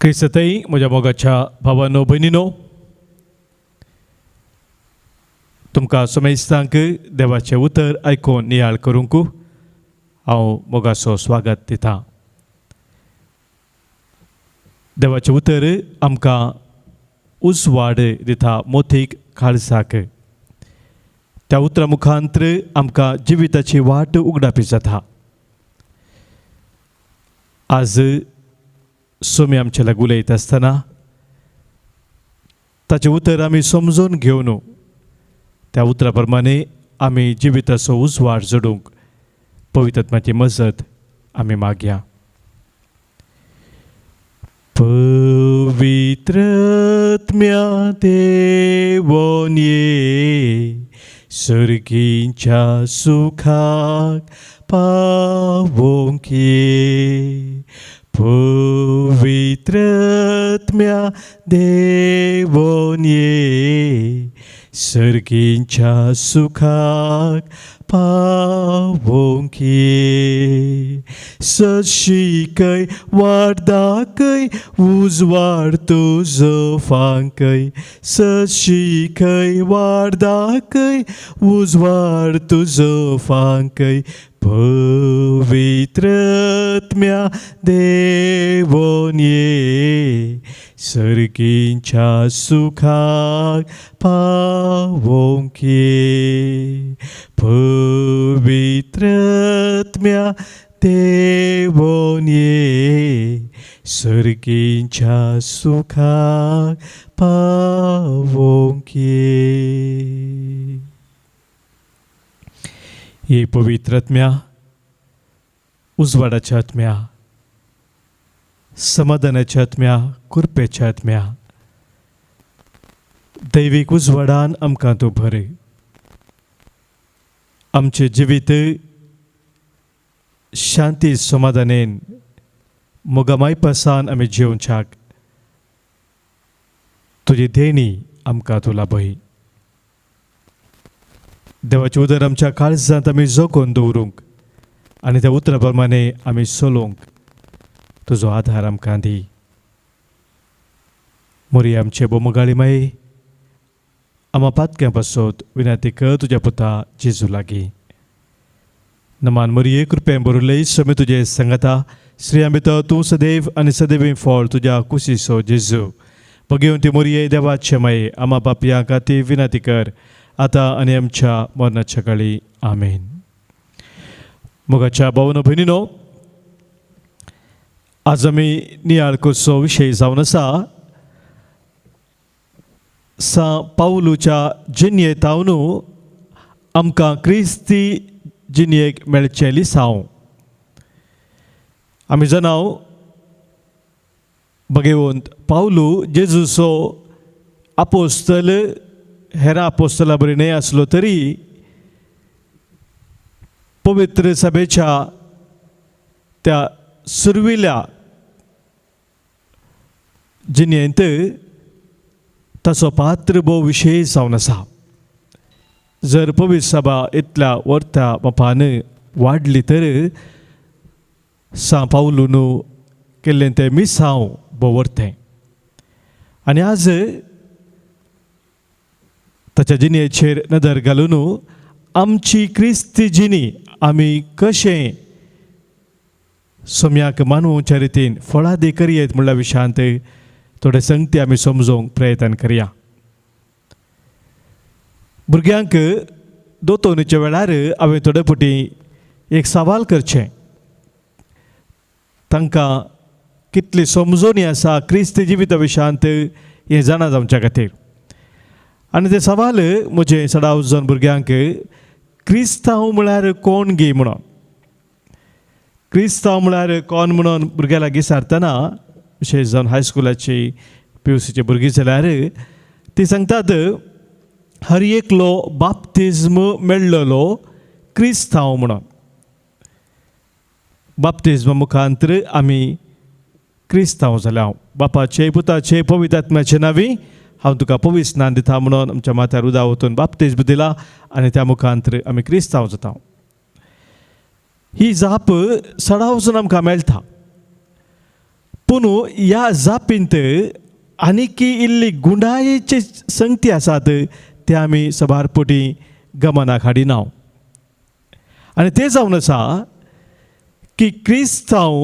क्रिस्तई म्हज्या मोगाच्या भावांनो भयणीनो, तुमकां सोमेस्तांक देवाचें उतर आयकून नियाळ करूंक हांव मोगाचो स्वागत दितां. देवाचें उतर आमकां उजवाड दिता मोतीक काळजाक. त्या उतरा मुखांतर आमकां जिविताची वाट उगडापी जाता. आज सोमी आमचे लागीं उलयता आसतना ताचें उतर आमी समजून घेवन त्या उतरा प्रमाणे आमी जिविताचो उजवाड जडूंक पवित्र आत्म्याची मजत आमी मागया. पवित्र आत्म्या देवोन ये, सर्गींच्या सुखाक पावोंक ये. पवित्र आत्म्या देवोन ये, सर्गींच्या सुखाक पावोंक ये. सशिकय वार्दाकय उजवाड तुजो फांकय. सशिकय वार्दाकय उजवाड तुजो फांकय. पवित्र आत्म्या देवोन ये, सर्गींच्या सुखाक पावोंक ये. पवित्र आत्म्या देवोन ये, सर्गींच्या सुखाक पावोंक ये. ये पवित्र आत्म्या, उजवाडाच्या आत्म्या, समाधानाच्या आत्म्या, कृपेच्या आत्म्या, दैवीक उजवाडान आमकां तूं भर. आमचे जिवीत शांती समाधानेन मोगामाय पासान आमी जिवंच्याक तुजी देणी आमकां तूं लाभय. देवाचें उदर आमच्या काळजांत आमी जगोवन दवरूंक आनी त्या उतरा प्रमाणे आमी चलोवंक तुजो आधार आमकां दी. मोरी आमचे बोमोगाळी माये, आमा पातक्यां पासत विनंती कर तुज्या पुता जेजू लागीं. नमान मोरये कृपेन बरोलय समी तुजे संगता श्री आंबिता तूं सदैव आनी सदैव फळ तुज्या कुशीचो जेजू. बगेवन ती मोरये देवाचे माये, आमा पापयां खातीर विनंती कर आता आनी आमच्या मरणाच्या काळी. आमेन. मोगाच्या भावांनो भयणीनो, आज आमी नियाळ करचो विशय जावन आसा पावलूच्या जिणयेंतावन आमकां क्रिस्ती जिणयेक मेळचें लिसांव. आमी जाणाव बगेवंत पावलू जेजूचो आपोस्तल हेरा आपोस्तला बरी न्हय आसलो तरी पवित्र सभेच्या त्या सुरविल्या जिणयेंत ताचो पात्र भोव विशेश जावन आसा. जर पवित्र सभा इतल्या वर्ता मापान वाडली तर पावलून केल्लें तें मिसांव भोव वर्तें. आनी आज ताच्या जिणयेचेर नदर घालून आमची क्रिस्ती जिणी आमी कशें सोम्याक मानूच्या रितीन फळादी करयेत म्हणल्या विशयांत थोडे संगती आमी समजोवंक प्रयत्न करया. भुरग्यांक दोतोवणेच्या वेळार हांवें थोडे फावटी एक सवाल करचें. तांकां कितली समजोनी आसा क्रिस्ती जिविता विशयांत हें जाणा जावच्या खातीर. आनी ते सवाल म्हजे सडाव जावन भुरग्यांक क्रिस्तांव म्हळ्यार कोण गे म्हणून. क्रिस्तांव म्हळ्यार कोण म्हणून भुरग्यां लागीं विचारतना, विशेश जावन हायस्कुलाची PUCची भुरगीं जाल्यार ती सांगतात हर एकलो बाप्तिस्म मेळ्ळलो क्रिस्तांव म्हणून. बाप्तिस्मा मुखांतर आमी क्रिस्तांव जाल्या. बापाचे पुताचे पवित्र आत्म्याचे नांवी हांव तुका पवित्र स्नान दिता म्हणून आमच्या माथ्यार उदक वतून बाप्तिस्म दिला आनी त्या मुखांतर आमी क्रिस्तांव जाता. ही जाप सडावसून आमकां मेळटा. पूण ह्या जापींत आनीकी इल्ली गुंडायेचे संगती आसात ते आमी सबारपोटी गमनाक हाडिना. आनी ते जावन आसा की क्रिस्तांव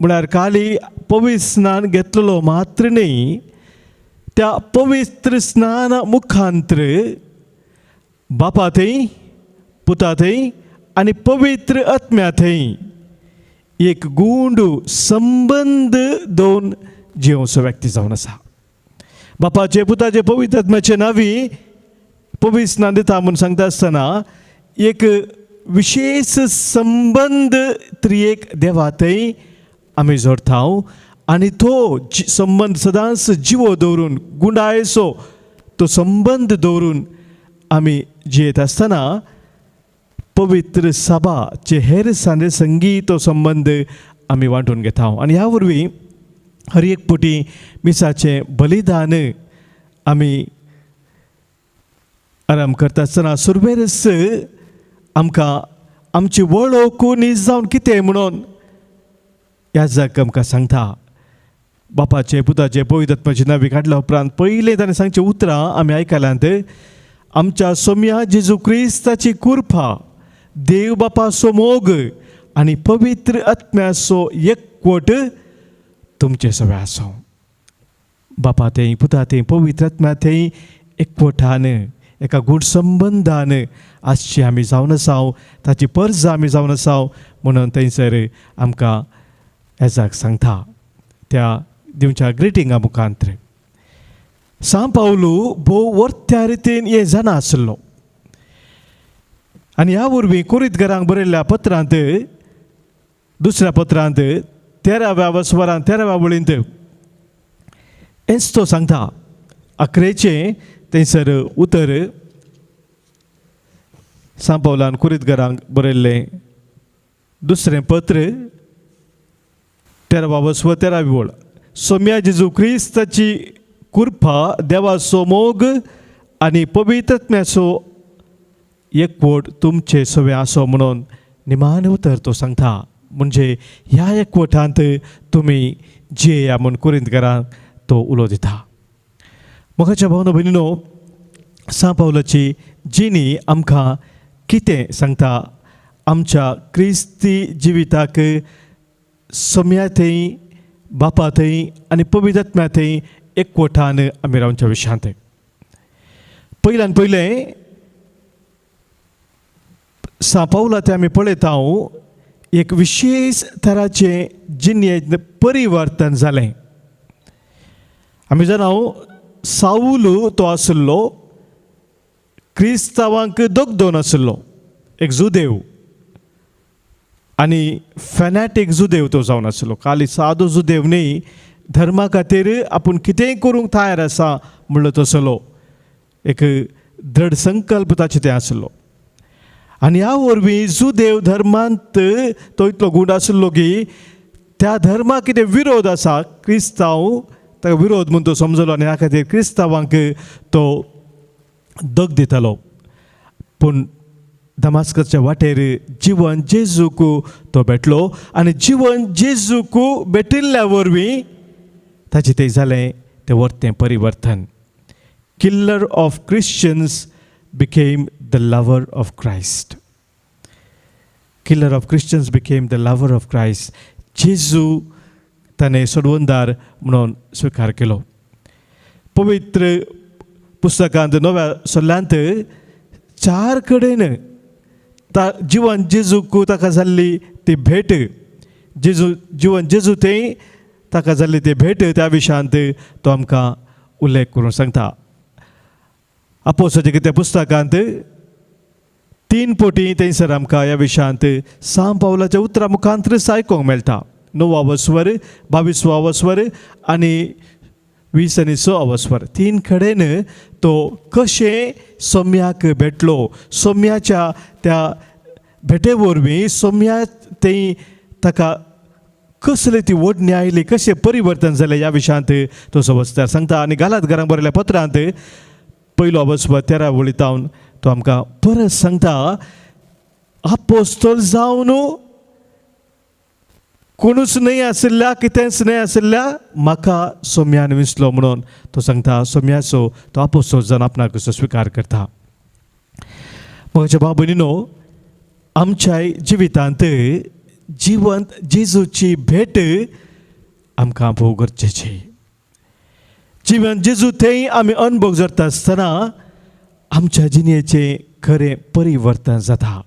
म्हळ्यार खाली पवित्र स्नान घेतलेलो मात्र न्ही, त्या पवित्र स्नाना मुखांतर बापा थंय, पुता थंय आनी पवित्र आत्म्या थंय एक गूंड संबंद दोन जिवंचो व्यक्ती जावन आसा. बापाचे, पुताचे, पवित्र आत्म्याचे नावी पवित्र स्नान दिता म्हूण सांगता आसतना एक विशेष संबंद त्रिएक देवा थंय आमी जोडटा. आनी तो संबंद सदांच जिवो दवरून, गुंडायेचो तो संबंद दवरून आमी जियेत आसतना पवित्र सभाचे हेर सांजे संगी तो संबंद आमी वांटून घेता. आनी ह्या वरवीं हर एक पुटी मिसाचें बलिदान आमी आराम करता आसतना सुरवेरस आमकां आमची वळख नीज जावन कितें म्हणून ह्या जाग आमकां सांगता. बापाचे, पुताचे, पवित्र आत्म्याची नांवी काडल्या उपरांत पयलें ताणें सांगचें उतरां आमी आयकल्यांत. आमच्या सोम्या जेजू क्रिस्ताची कृपा, देव बापाचो मोग आनी पवित्र आत्म्याचो एकवट तुमचे सगळे आसूं. बापा थंय, पुता थंय, पवित्र आत्म्या थंय एकवटान एका गूढ संबंदान आसची आमी जावन आसा, ताची पर्ज आमी जावन आसा म्हणून थंयसर आमकां हेजाक सांगता त्या दिवच्या ग्रिटिंगा मुखांतर. सांत पावलो भोव वर्त्या रितीन हे जाणा आसलो. आनी ह्या वरवीं कोरिंथकारांक बरयल्ल्या पत्रांत, दुसऱ्या पत्रांत 13व्या वस्वरांत 13व्या वळींत हेंच तो सांगता. 11चें थंयसर उतर सांत पावलान कोरिंथकारांक बरयल्लें दुसरें पत्र 13वा वस्व 13वी वळ. सोम्या जेजू क्रिस्ताची कृपा, देवाचो मोग आनी पवित्र आत्म्याचो एकवट तुमचे सगळे आसो म्हणून निमाण उतर तो सांगता. म्हणजे ह्या एकवटांत तुमी जियेया म्हूण कोरिंथकारांक तो उलो दिता. मोगाच्या भावनो भयणीनो, सांत पावलाची जिणी आमकां कितें सांगता? आमच्या क्रिस्ती जिविताक सोम्या थंय, बापा थंय आनी पवित्र आत्म्या थंय एकवटान आमी रावच्या विशयांत. पयल्यान पयलें सांत पावला ते आमी पळयता एक विशेष तराचें जिणेंत परिवर्तन जालें. आमी जाणा साऊल तो आसलो क्रिस्तांवांक दोगदोन आसलो, एक जुदेव आनी फॅनॅटीक जुदेव तो जावन आसलो. खाली सादो जुदेव न्ही, धर्मा खातीर आपूण कितेंय करूंक तयार आसा म्हणलो तसलो एक दृढ संकल्प ताचे तें आसलो. आनी ह्या वरवीं जुदेव धर्मांत तो इतलो गूण आसलो की त्या धर्माक कितें विरोध आसा, क्रिस्तांव ताका विरोध म्हूण तो समजलो आनी ह्या खातीर क्रिस्तांवांक तो दग दितालो. पूण दमास्कसच्या वाटेर जिवन जेजूक तो भेटलो आनी जिवन जेजूक भेटिल्ल्या वरवीं ताचें तें जालें तें वर्तें परिवर्तन. Killer of Christians became the lover of Christ. Killer of Christians became the lover of Christ. जेजू ताणें सोडवणदार म्हणून स्विकार केलो. पवित्र पुस्तकांत नव्या सल्ल्यांत 4 कडेन जिवन जेजूक ताका जाल्ली ती भेट, जिवन जेजू थंय ताका जाल्ली ती भेट, त्या विशयांत तो आमकां उल्लेख करून सांगता. अपोस्तलाच्या पुस्तकांत 3 पोटी थंयसर आमकां ह्या विशयांत सांत पावलाच्या उतरां मुखांतर आयकोंक मेळटा. 9वा वस्वर, 22वा वस्वर आनी 20 आनी 6 वस्वर. 3 कडेन तो कशें सोम्याक भेटलो, सोम्याच्या त्या भेटे वरवीं सोम्या थंय ताका कसली ती ओडणी आयली, कशें परिवर्तन जालें ह्या विशयांत तो सवस्तार सांगता. आनी गालातकारांक बरयल्ल्या पत्रांत 1लो वस्व 13 वळींतावन तो आमकां परत सांगता, आपोस्तोल जावन कोणूच नाही आशिल्ल्या कितेंच नाही आशिल्ल्या म्हाका सोम्यान विसलो म्हणून तो सांगता सोम्याचो तो आपोस्तोल जावन आपणाक कसो स्विकार करता. म्हज्या भाव भयणीनो, आमच्या जिवितांत जिवंत जेजूची भेट आमकां भोव गरजेची. जिवंत जेजू थंय आमी अनुभव करता आसतना आमच्या जिणेचें खरें परिवर्तन जाता.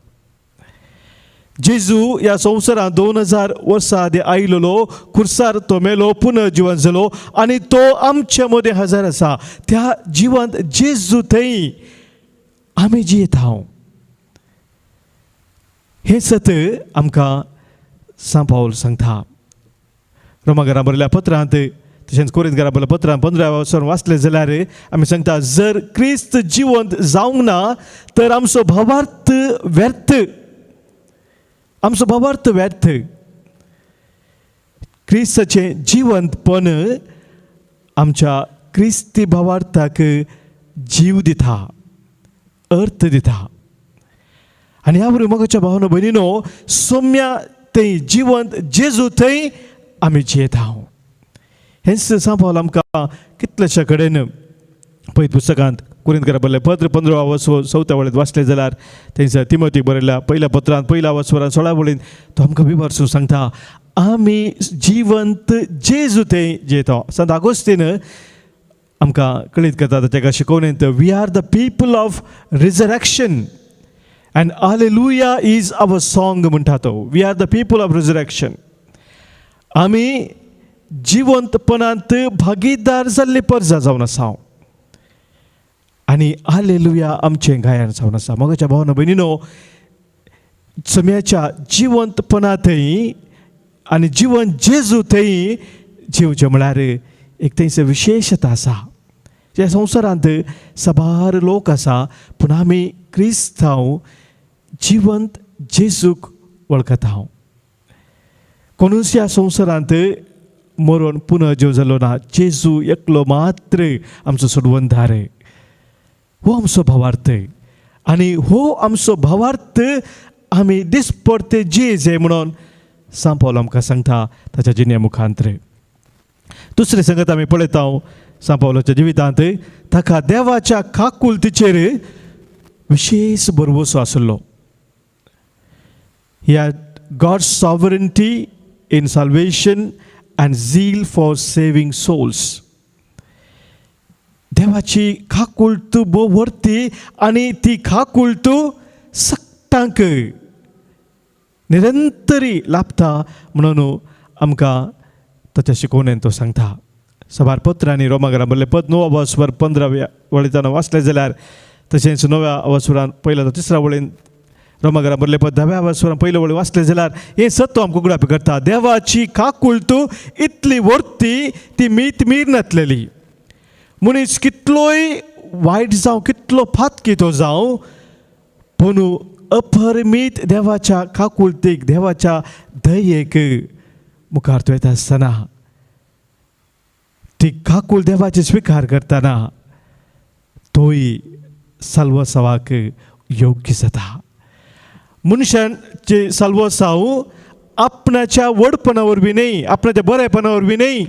जेजू ह्या संवसारांत 2000 वर्सां आदी आयिल्लो, खुर्सार तो मेलो, पुनः जिवंत जालो आनी तो आमचे मदें हजर आसा. त्या जिवंत जेजू थंय आमी जियेता. हे सत आमकां सान पावल सांगता. रोमाकारांक बरयल्ल्या पत्रांत तशेंच कोरिंथकारांक बरयल्ल्या पत्रांत 15व्या वचन वाचलें जाल्यार आमी सांगता, जर क्रिस्त जिवंत जावंक ना तर आमचो भावार्थ व्यर्थ. आमचो भावार्थ व्यर्थ. क्रिस्ताचें जिवंतपण आमच्या क्रिस्ती भावार्थाक जीव दिता, अर्थ दिता. आनी ह्या बरोबर मोगाच्या भावनो भयणीनो, सोम्या थंय जिवंत जेजू थंय आमी जियेता. हेंच सान पावल आमकां कितलेशे कडेन पळयत पुस्तकांत कोरिंथकारांक बरयल्लें पत्र 15वा वचो 4थ्या वळेंत वाचलें जाल्यार थंयसर तिमोथीक बरयल्ल्या पयल्या पत्रांत 1ल्या वचपरांत 16 वळेंत तो आमकां विवरसून सांगता, आमी जिवंत जेजू थंय जियेता. संत आगोस्तीन आमकां कळीत करता ताच्या शिकवणेंत, we are the people of resurrection and hallelujah is our song म्हणटा तो. We are the people of resurrection. आमी जिवंतपणांत भागीदार जाल्ले परजा जावन आसा आनी हालेलुया आमचें गायन जावन आसा. मोगाच्या भावनो भयणीनो, सोम्याच्या जिवंतपणा थंय आनी जिवंत जेजू थंय जिवचें म्हळ्यार एक थंयसर विशेशता आसा. ह्या संवसारांत साबार लोक आसा, पूण आमी क्रिस्तांव जिवंत जेजूक वळखता. कोणूच ह्या संवसारांत मरून पुनः जीव जालो ना. जेजू एकलो मात्र आमचो सोडवंदार. हो आमचो भावार्थ आनी हो आमचो भावार्थ आमी दिसपरते जियेचे म्हणून सान पावल आमकां सांगता ताच्या जिणे मुखांतर. दुसरे संगत आमी पळयता सान पावलाच्या जिवितांत ताका देवाच्या काकुलतीचेर विशेश भरवोसो आसलो. He had God's sovereignty in salvation and zeal for saving souls. देवाची काकुलत व्हरती आनी ती काकुलत सक्तांक निरंतरी लाभता म्हणून आमकां ताच्या शिकवणेन तो सांगता. सभार पत्र आनी रोमाकारांक बरयल्लें पद 9 वचपर 15व्या वळेंत वाचलें जाल्यार तशेंच 9व्या वचपरांत 1 ते 3 वळेंत रोमाकारांक बरयल्लें पद 10व्या वचपरांत 1 वळें वाचलें जाल्यार हें सत्व आमकां उगडापी करता. देवाची काकुलत इतली व्हरती ती मीर नातलेली. मनीस कितलोय वायट जावं कितलो फातकी तो जावं, पूण अपरिमीत देवाच्या काकुलतेक देवाच्या दयेक मुखार तो येता आसतना ती काकूल देवाची स्विकार करतना तोय साल्वसावाक योग्य जाता. मनशांचे साल्वसाव आपणाच्या वडपणा वरवीं न्ही, आपणाच्या बरेपणा वरवीं न्ही,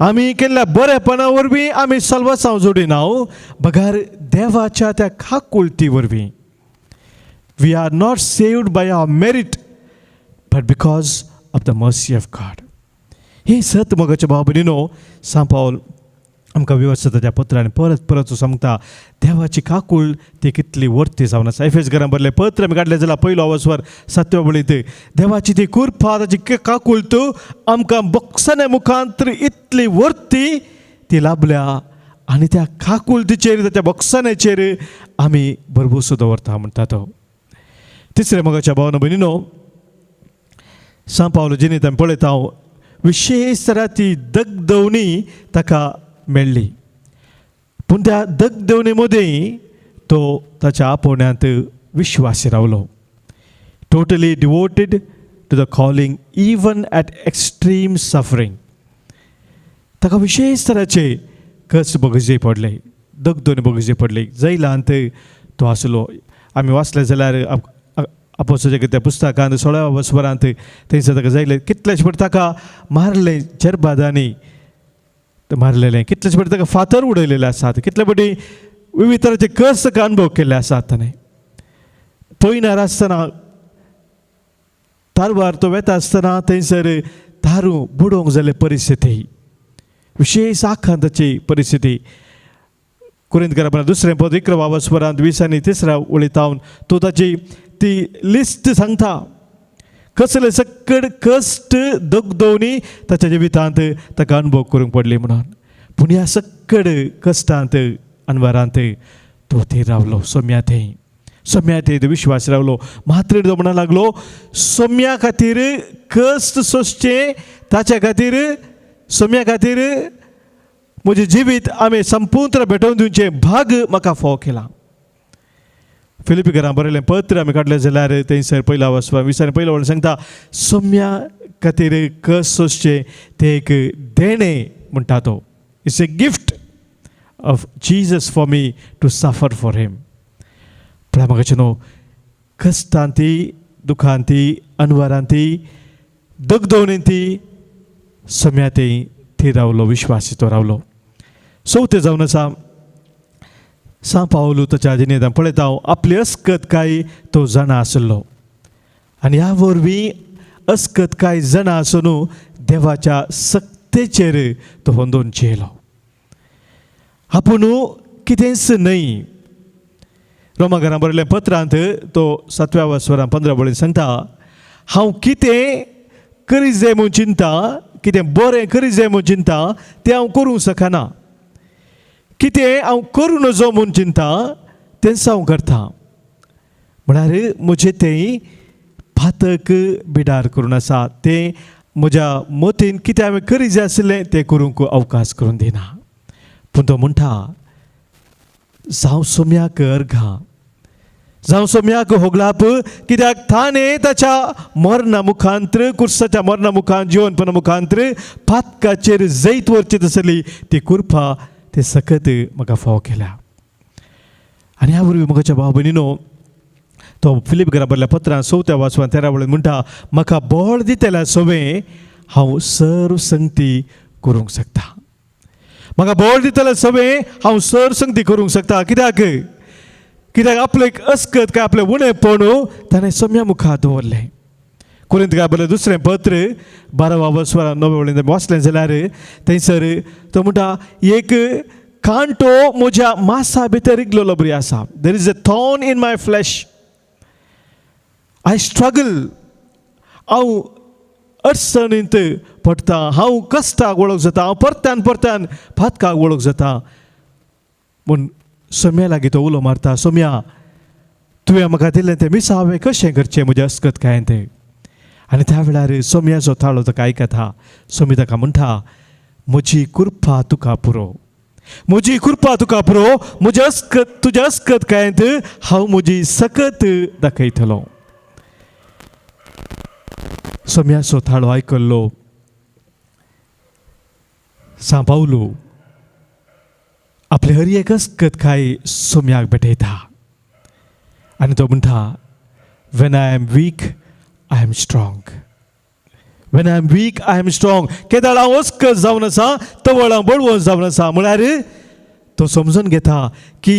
आमी केल्ल्या बरेपणा वरवीं आमी साल्वसाव जोडिना, बगार देवाच्या त्या काकुलती वरवीं. We are not saved by our merit but because of the mercy of God. हे सत मोगाच्या भाव भयणीनो, सान पावल आमकां विवरता पत्रांनी परत परत सांगता देवाची काकूळ ती कितली वर्ती जावन आसा. एफेसकारांक बरयल्लें पत्र आमी काडलें जाल्यार 1 वचवर 7व्या वळेंत देवाची ती कुरपा ताची काकूळ आमकां बक्षाने मुखांतर इतली वर्ती ती लाभल्या आनी त्या काकुळतीचेर त्या बक्षान्याचेर आमी भरभूस दवरता म्हणटा तो. तिसरे मोगाच्या भावनो भयणीनो, सान पावल जिणेंत आमी पळयता विशेश तराची दगदवणी ताका मेळ्ळी, पूण त्या दगदवणे मदें तो ताच्या आपोवण्यांत विश्वासी रावलो. Totally devoted to the calling even at extreme suffering. ताका विशेश तराचे कश्ट भोगचे पडले, दगदवणे भोगचे पडले. जैलांत तो आसलो. आमी वाचले जाल्यार आपोसोच्या त्या पुस्तकांत 16व्या वस्वरांत थंयसर ताका जायले कितलेशे फावटी ताका मारले जरबादांनी मारलेलें, कितलेशे फावटी ताका फातर उडयलेले आसात, कितले फावटी विविध तरेचे कस ताका अनुभव केल्ले आसात ताणें. पयणार आसतना तारवार तो वेता आसतना थंयसर दारू बुडोवंक जाल्ले परिस्थिती, विशेष आखांताची परिस्थिती. कुरिंथकारांत 2 पद 11व्या वस्वरांत 20 आनी 3 वळींतावन तो ताची ती लिस्ट सांगता. कसले सकड कश्ट दगदवणी ताच्या जिवितांत ताका अनुभव करूंक पडली म्हणून. पूण ह्या सकड कश्टांत अनवरांत तो थंय रावलो, सोम्या थंय विश्वास रावलो. मात्र तो म्हणूंक लागलो, सोम्या खातीर कश्ट सोंसचें, ताच्या खातीर सोम्या खातीर म्हजें जिवीत आमी संपूर्ण भेटोवन दिवचें भाग म्हाका फोव केला. फिलिपिकारांक बरयलें पत्र आमी काडलें जाल्यार थंयसर 1 वस्वा 20 आनी 1 वळेन सांगता, सोम्या खातीर कश्ट सोंसचें तें एक देणें म्हणटा तो. It's a gift of Jesus for me to suffer for him. पण म्हाका न्हू कश्टांती, दुखांती, अनवरांती, दगदवणींती सोम्या थंय रावलो, विश्वासी तो रावलो. चवथें जावन आसा सा पावलू ताच्या जिणेंत पळयता हांव आपली अस्कतकाय तो जाणा आसलो. आनी ह्या वरवीं अस्कतकाय जाणा आसून देवाच्या सक्तेचेर तो होंदून जियेलो. आपूण कितेंच न्हय. रोमाकारांक बरयलें पत्रांत तो 7व्या वस्वरांत 15 वळीन सांगता, हांव कितें करी जाय म्हूण चिंता, कितें बरें करी जाय म्हूण चिंता तें हांव करूंक शकना. कितें हांव करूं नजो म्हूण चिंता तेंच हांव करता. म्हळ्यार म्हजें तें पातक बिडार करून आसा. तें म्हज्या मतीन कितें हांवें करी जाय आसलें तें करूंक अवकाश करून दिना. पूण तो म्हणटा, जावं सोम्याक अर्घा, जावं सोम्याक होगलाप, कित्याक ताणें ताच्या मरणा मुखांतर, कुर्साच्या मरणा मुखांत, जिवनपणा मुखांतर पातकाचेर जैत वरचीत आसली ती कुर्पा ते सकत म्हाका फोव केल्या. आनी ह्या वरवीं म्हज्या भाव भयणीनो, तो फिलिपिकारांक बरयल्या पत्रांत 4व्या वस्वांत 13 वळेन म्हणटा, म्हाका बळ दितल्या सवें हांव सर्व संगती करूंक शकता. म्हाका बळ दितल्या सवें हांव सर्व संगती करूंक शकता. कित्याक आपलें अस्कत काय आपलें उणेपण ताणें सोम्या मुखार दवरलें. कुरिंथकारांक बरयलें 2 पत्र 12व्या वस्वारांत 9 वळेन वाचलें जाल्यार थंयसर तो म्हणटा, एक कांटो म्हज्या मांसा भितर रिगलेलो बरी आसा. There is a thorn in my flash. I struggle. हांव अडचणींत पडटा, हांव कश्टाक वळख जाता, हांव परत्यान फातकाक वळख जाता. पूण सोम्या लागीं तो उलो मारता, सोम्या तुवें म्हाका दिल्लें तें मिसा हांवें कशें करचें म्हजें अस्कतकायेंत. आनी त्या वेळार सोम्याचो ताळो ताका आयकता. सोमी ताका म्हणटा, म्हजी कृपा तुका पुरो, म्हजी कृपा तुका पुरो. म्हज्या तुज्या अस्कतकायेंत हांव म्हजी सकत दाखयतलो. सोम्याचो ताळो आयकल्लो सा पावलू आपले हर एक अस्कतकाय सोम्याक भेटयता. आनी तो म्हणटा, when I am weak I am strong. When I am weak I am strong. केदाळ हांव अस्कत जावन आसा, तवळ हांव बळवंत जावन आसा. म्हळ्यार तो समजून घेता की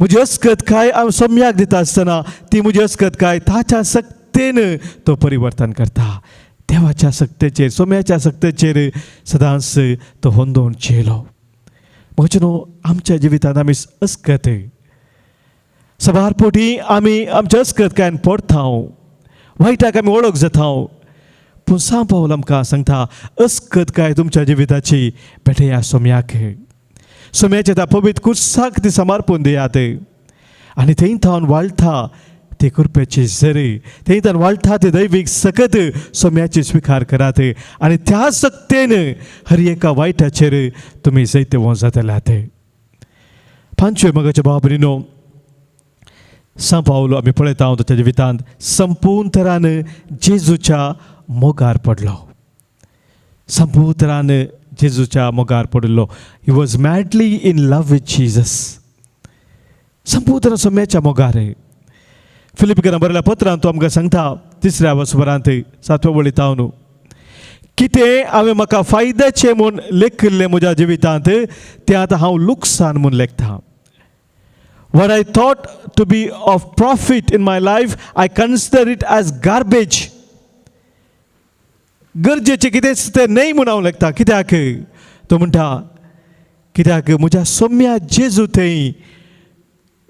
म्हजी अस्कतकाय हांव सोम्याक दिता आसतना ती म्हजी अस्कतकाय ताच्या सक्तेन तो परिवर्तन करता. देवाच्या सक्तेचेर, सोम्याच्या सक्तेचेर सदांच तो होंदून जियेलो. म्हज्या आमच्या जिवितांत आमी अस्कत सबार पोटी आमी आमच्या अस्कतकायेन पडटा, वायटाक आमी वळख जाता. पूण सा पावल आमकां सांगता, अस्कतकाय तुमच्या जिविताची भेटया सोम्याक. सोम्याच्या त्या पवित्र कुर्साक ती समर्पण दियात. आनी थंय थावन वाळटा ते कृपेची झरी, थंय थावन वाळटा ते दैवीक सकत सोम्याची स्विकार करात. आनी त्या सक्तेन हर एका वायटाचेर तुमी जैत वों जातल्यात. 5वे म्हज्या भाव भयणीनो, सा पावलो आमी पळयता हांव ताच्या जिवितांत संपूर्ण तरान जेजूच्या मोगार पडलो. संपूर्ण तरान जेजूच्या मोगार पडिल्लो. He was madly in love with Jesus. संपूर्ण तरान सोम्याच्या मोगार. फिलिपिकांना बरयल्या पत्रांत तो आमकां सांगता 3 वसवरांत 7 वळींत हांव न्हू कितें हांवें म्हाका फायद्याचें म्हूण लेखिल्लें म्हज्या जिवितांत तें आतां हांव लुकसाण म्हूण लेखतां. What I thought to be of profit in my life, I consider it as garbage. गरजेचें कितेंच तें न्हय म्हूण हांव लेखतां. कित्याक तो म्हणटा कित्याक म्हज्या सोम्या जेजू थंय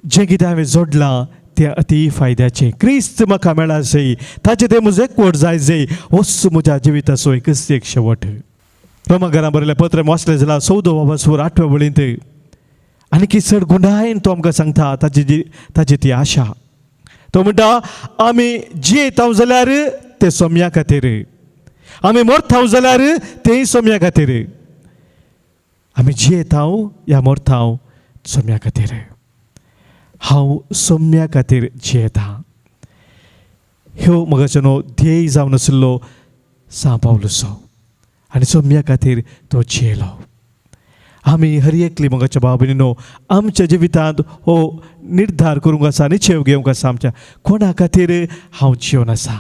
जें कितें हांवें जोडलां तें अती फायद्याचें. क्रिस्त म्हाका मेळा जाय, ताचें तें म्हजें एकवट जाय जाय, होच म्हज्या जिविताचो एकच एक शेवट. रोमाकारांक बरयलें पत्र वाचलें जाल्यार 14 वसवर 8 वळींत आनी की चड गुंडायन तो आमकां सांगता ताची ती आशा. तो म्हणटा आमी जियेतांव जाल्यार ते सोम्या खातीर, आमी मरतांव जाल्यार तेंय सोम्या खातीर. आमी जियेतांव या मरतांव सोम्या खातीर. हांव सोम्या खातीर जियेतां. ह्यो म्हजो न्हू ध्येय जावन आशिल्लो सा पावलुचो आनी सोम्या खातीर तो जियेलो. आमी हर एकली मोगाच्या भाव भयणीनो आमच्या जिवितांत हो निर्धार करूंक आसा, निश्चय घेवंक आसा आमच्या कोणा खातीर हांव जिवन आसा.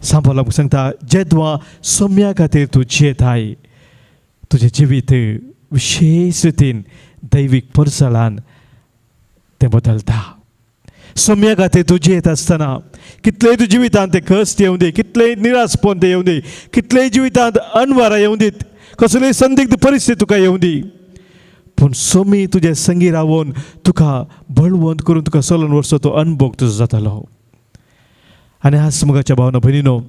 सांपावलो आमकां सांगता जेदवा सोम्या खातीर तूं जियेताय तुजें जिवीत विशेश रितीन दैवीक परसळान तें बदलता. सोम्या खातीर तूं जियेत आसतना कितलेय तूं जिवितांत ते कश्ट येवं दी, कितलेय निराशपण ते येवं दी, कितलेय जिवितांत अनवरां येवं दीत, कसलीय संदिग्ध परिस्थिती तुका येवं दी, पूण सोमी तुजे संगी रावून तुका बळवंत करून तुका चलोवन वचचो तो अनुभव तुजो जातालो. आनी आज मोगाच्या भावना भयणीनो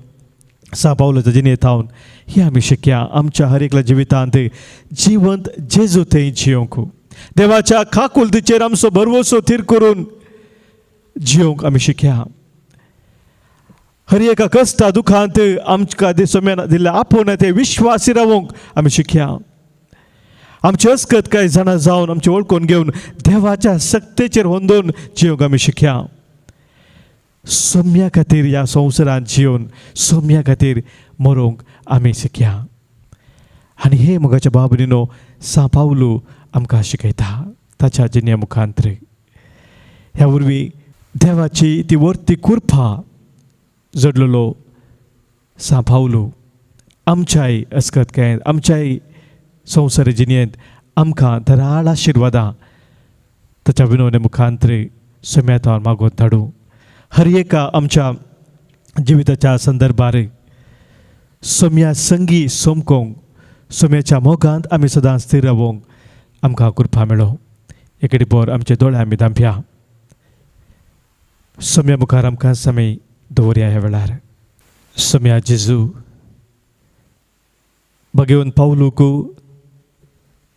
सा पावलाच्या जिणेंतावन ही आमी शिकया आमच्या हर एकल्या जिवितांत जिवंत जेजू थंय जियोंक, देवाच्या काकुलतीचेर आमचो भरवोसो थीर करून जियोंक आमी शिकया. हर एका कश्टा दुखांत आमकां सोम्यान दिल्ल्या आपूण ते विश्वासी रावंक आमी शिकया. आमची अस्कत कांय जाणां जावन आमची वळखून घेवन देवाच्या सक्तेचेर होंदून जियोंक आमी शिकया. सोम्या खातीर ह्या संवसारांत जिवन सोम्या खातीर मरोंक आमी शिकया. आनी हे मोगाच्या भाव भयणीनो सा पावलू आमकां शिकयता ताच्या जिणे मुखांतर. ह्या वरवीं देवाची ती वर्ती कृपा जडलेलो सा पावलू आमच्याय अस्कतकायेंत आमच्याय संवसारी जिणेंत आमकां धराळ आशिर्वादां ताच्या विनवणे मुखांतर सोम्यातावन मागोवन धाडूं. हर एका आमच्या जिविताच्या संदर्भार सोम्या संगी सोमकोंक सोम्याच्या मोगांत आमी सदांच स्थिर रावंक आमकां कृपा मेळो. एकेडे पर आमचे दोळे आमी धांपया. सोम्या मुखार आमकां समय दवरया. ह्या वेळार सोम्या जेजू भगेवन पावलूक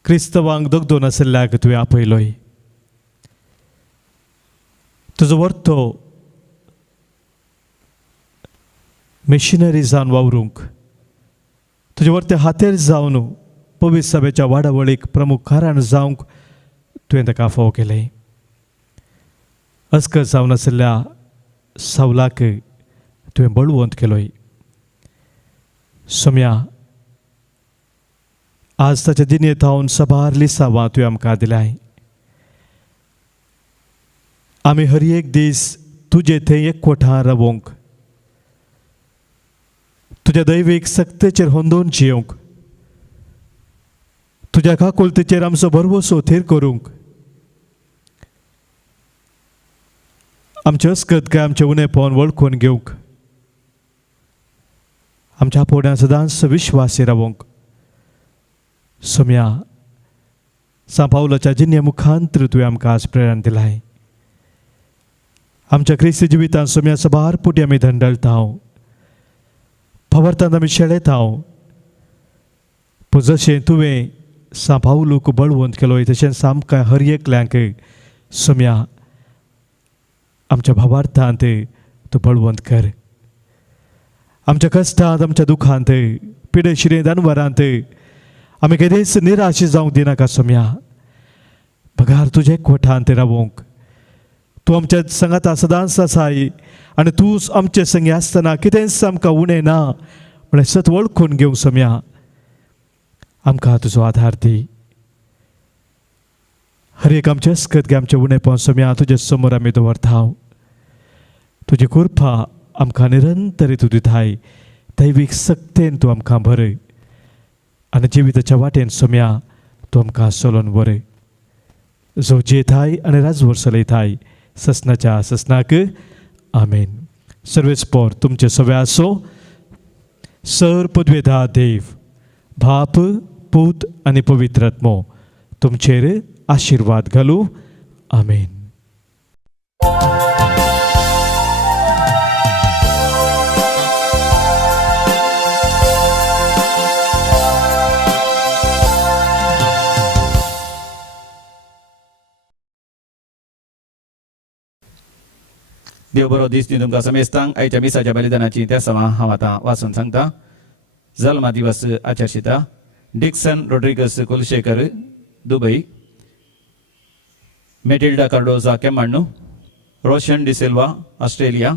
क्रिस्तवांक दोगदोन आशिल्ल्याक तुवें आपयलोय. तुजो वर्तो मिशनरी जावन वावरूंक तुजे वर्ते हातेर जावन पवित्र सभेच्या वाडावळीक प्रमुख कारण जावंक तुवें ताका फावो केलें. अस्कत जावन आशिल्ल्या सावलाक तुवें बळवंत केलोय. सोम्या आज ताच्या जिणेंतावन सबार लिसांवां तुवें आमकां दिल्याय. आमी हर एक दीस तुजे थंय एकवटां रावंक तुज्या दैवीक सक्तेचेर होंदून जियोंक तुज्या काकुलतेचेर आमचो भरवोसो थीर करूंक आमचे अस्कत काय आमचे उणेपण वळखून घेवंक आमच्या आपोवड्यान सदांच विश्वासी रावंक सोम्या सा पावलाच्या जिणे मुखांतर तुवें आमकां आज प्रेरण दिलाय. आमच्या क्रिस्ती जिवितांत सोम्या सबार पुटी आमी धंडळटाव फवारतांत आमी शेळेताव. पूण जशें तुवें सा पावलूक बळवंत केलोय तशेंच आमकां हर एकल्यांक सोम्या आमच्या भावार्थांत तूं बळवंत कर. आमच्या कश्टांत आमच्या दुखांत पिडेशिरेंत अनवरांत आमी केदेंच निराश जावंक दिनाका सोम्या. पगार तुजे एकवटांत रावंक तूं आमच्या संगाता सदांच आसाय आनी तूं आमचे संगी आसतना कितेंच आमकां उणें ना म्हळ्यार सत वळखून घेवंक सोम्या आमकां तुजो आधार दी. हर एक आमचे अस्कत गे आमचें उणेंपण सोम्या तुजे समोर आमी दवरताव. तुजी कृपा आमकां निरंतर तूं दिताय. दैवीक सक्तेन तूं आमकां भरय आनी जिविताच्या वाटेन सोम्या तूं आमकां चलोवन व्हरय. जो जेताय आनी राजवर चलयताय ससनाच्या ससनाक आमेन. सर्वेस्पोर तुमचे सवे आसो. सर पदवेदा देव बाप पूत आनी पवित्र आत्मो तुमचेर आशिर्वाद घालू. आमेन. देव बरो दीस दी तुमकां समेस्तांक. आयच्या मिसाच्या बलिदानाची त्या सवा हांव आतां वाचून सांगता. जल्मा दिवस आचरशिता Dixon Rodrigues Kulshekar Dubai, Matilda Cardoza केमांडू, रोशन डिसिल्वा ऑस्ट्रेलिया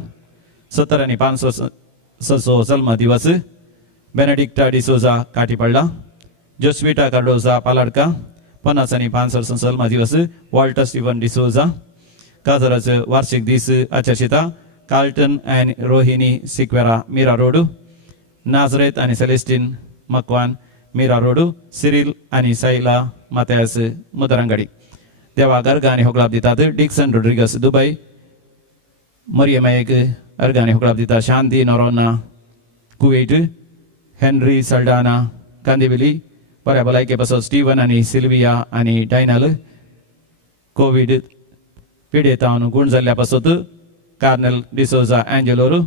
70 आनी 500 जल्मा दिवस. बेनेडिक्टा डिसोजा काटीपडला, जोस्विटा कार्डोजा पालाडका 50 आनी 500 जल्मा दिवस. वॉल्टर स्टीवन डिसोजा काजराचं वार्षिक दीस आचरशिता. कार्ल्टन अँड रोहिनी सिक्वेरा मीरा रोडू, नाझरेत आणि सेलेस्टीन मकवान मीरा रोडू, सिरिल आणि सायला माथ्यास मुदरांगडी. देवा अर्गा आनी होगलाप दितात. डिक्सन रोड्रिगस दुबई, मरियमायक अर्गा आनी होगलाप दिता. शांती नोरोना कुवेट, हेनरी सल्डाना कांदिबिली, बऱ्या भलायके पासत स्टीवन आनी सिल्विया आनी डायनाल कोविड पिडेतावन गुण जाल्ल्या पासत Carnel D'Souza Angelore,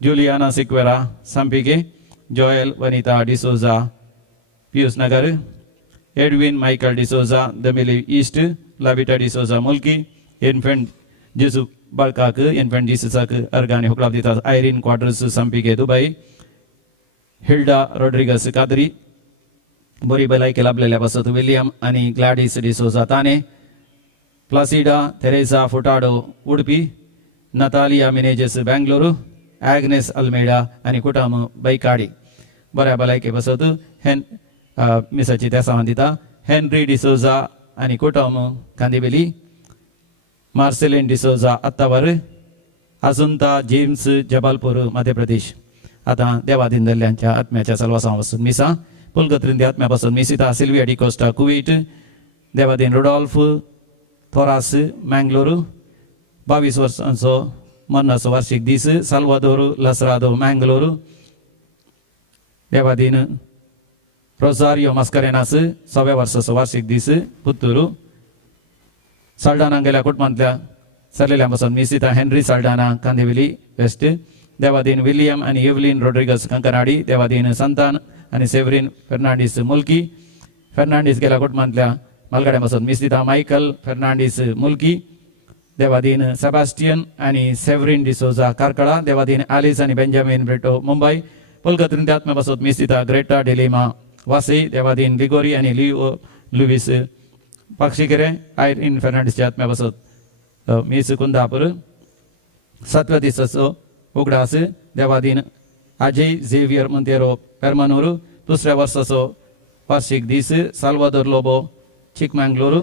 Juliana Sequeira सांपिके, Joel Vanita D'Souza Pius Nagar, Edwin Michael D'Souza दमिली ईस्ट, लाविटा डिसोजा मुल्की, इन्फेंट जेसू बाळकाक इन्फेंट जीससाक अर्गानी होगलाप दितात. आयरीन क्वार्टर्स सांपिके दुबई, हिल्डा रोड्रिगस कादरी, बरी भलायकी लाभलेल्या पासत विलियम आणि ग्लॅडिस डिसोजा ताने, Placida Theresa Furtado Udupi, Natalia Menezes Bengaluru, Agnes Almeida आणि कुटाम बैकाडी. बऱ्या भलायकी पासत मिसाची त्या सामान दिता. हेनरी डिसोजा आणि कुटाम कांदिबिली, मार्सेलिन डिसोजा अत्तावर, अजुंता जेम्स जबालपूर मध्य प्रदेश. आता देवाधीन दल्ल्यांच्या आत्म्याच्या सलवासापासून मिसा. पुलगत्रिंदी आत्म्यापासून मिसिता सिल्विया डिकोस्टा कुवेट, देवाधीन रुडॉल्फ थोरास मँगलोरू 22 वर्सांचो मरणाचो वार्षिक दीस. साल्वादोर लसरादो मँगलोरू, देवाधीन रोसारियो मास्कारेनास 6व्या वर्साचो वार्षिक दीस पुत्तूरू. साल्डाना गेल्या कुटुंबांतल्या सरलेल्यांपासून मिसिता हेनरी साल्डाना कांदिविली वेस्ट, देवाधीन विलियम आणि एव्हलिन रोड्रिगस कंकनाडी, देवाधीन संतान आणि सेव्हरिन फेर्नांडीस मुल्की. फेर्नांडीस गेल्या कुटुंबांतल्या मालगाड्यापासून मिसिता मायकल फेर्नांडीस मुल्की, देवाधीन सेबास्टियन आणि सेव्हरिन डिसोजा कारकळा, देवाधीन ॲलिस आणि बेंजामिन ब्रेटो मुंबई. पुलगत्रिंदी आत्म्यापासून मिसिता ग्रेटा डिलेमा वासे, देवाधीन लिगोरी आणि लिओ लुईस पाक्षिकेरे. आयरीन फेर्नांडीसच्या आत्म्यापासून मिस कुंदापूर 7व्या दिसाचो उगडास, देवाधीन अजय झेवियर मोंतेरो पेरमानूरू 2ऱ्या वर्साचो वार्षिक दीस. साल्वादोर लोबो चिकमंगलोरू,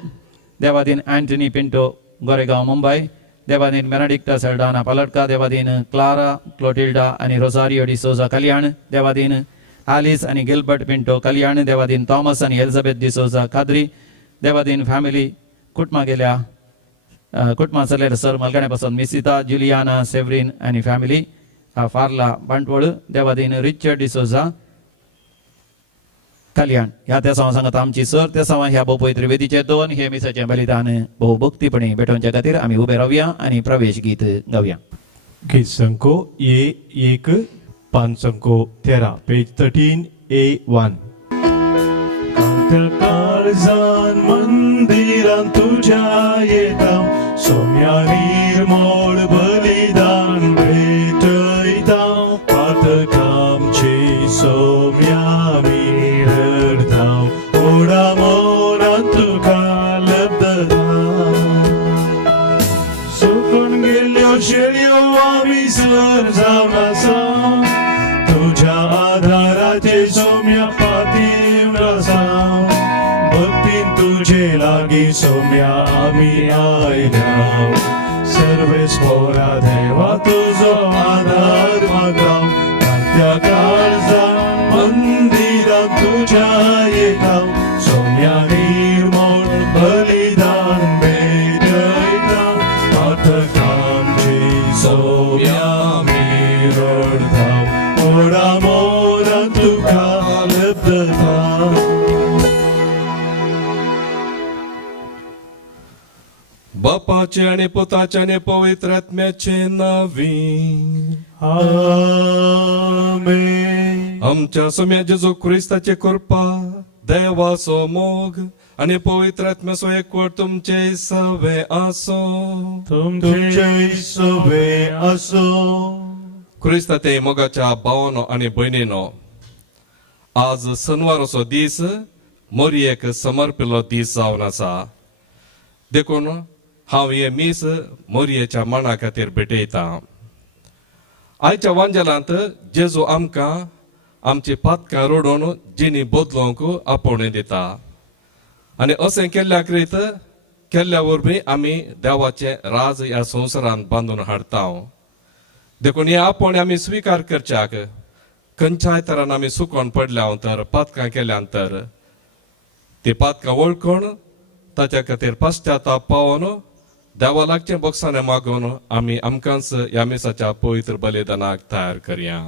देवाधीन अँटनी पिंटो गोरेगाव मुंबई, देवाधीन बेनेडिक्टा सल्डाना पालटका, देवाधीन क्लारा क्लोटिल्डा आणि रोसारियो डिसोजा कल्याण, देवाधीन ॲलिस आणि गिल्बर्ट पिंटो कल्याण, देवाधीन थॉमस आणि एलिझाबेथ डिसोजा कादरी, देवाधीन फॅमिली कुटुंबा गेल्या कुटुंबा चललेल्या सर मालगाड्यापासून मिसिता जुलियाना सेव्हरिन आणि फॅमिली फार्ला बांटवळ, देवाधीन रिचर्ड डिसोजा कल्याण. ह्या त्या सांगत आमची सर त्या ह्या भोव पवित्र वेदीचे दोन हे मिसाचे बलिदान भोव भक्तीपणे भेटोवच्या खातीर आम्ही उभे रावया आणि प्रवेश गीत गावया. गीत संको A1 5 अंको 13 पेज 13 A1. काळजान मंदिरान तुझ्या येता सोम्या निर्मळ बलिदान भेटयता पातकामचे सोम्या ओडा मोनात तुका लब्धता सुकून गेल्यो शेळयो आमी सर जावन आसा तुझ्या आधाराचे सोम्या पातीम आसा भक्तीन तुझे लागी सोम्या आमी आयल्या सर्वेस्पोरा देवा तुझ पिताचे आणि पुताचे आणि पवित्र आत्म्याचे नावी. आमेन. आमच्या सम्या जेजू ख्रिस्ताची कृपा, देवाचो मोग आणि पवित्र आत्म्याचो एकवट तुमचे सवे आसो. तुमचे सवे असो. ख्रिस्ता ते मोगाच्या भावानो आणि भयणीनो, आज शनिवाराचो दीस मोरयेक समर्पिल्लो दीस जावन आसा. देखून हांव हे मीस मोरयेच्या मना खातीर भेटयता. आयच्या वांजेलांत जेजू आमकां आमची पातकां रोडून जिणी बदलोवंक आपोवणें दिता. आनी अशें केल्ल्या वरवीं आमी देवाचें राज ह्या संवसारांत बांदून हाडटा. देखून हे आपोवणें आमी स्विकार करच्याक खंयच्याय तरान आमी सुकोन पडल्या तर पातकां केल्यानंतर ती पातकां वळखून ताच्या खातीर पश्चाताप पावोन देवा लागचें बक्षाने मागून आमी आमकांच ह्या मिसाच्या पवित्र बलिदानाक तयार करया.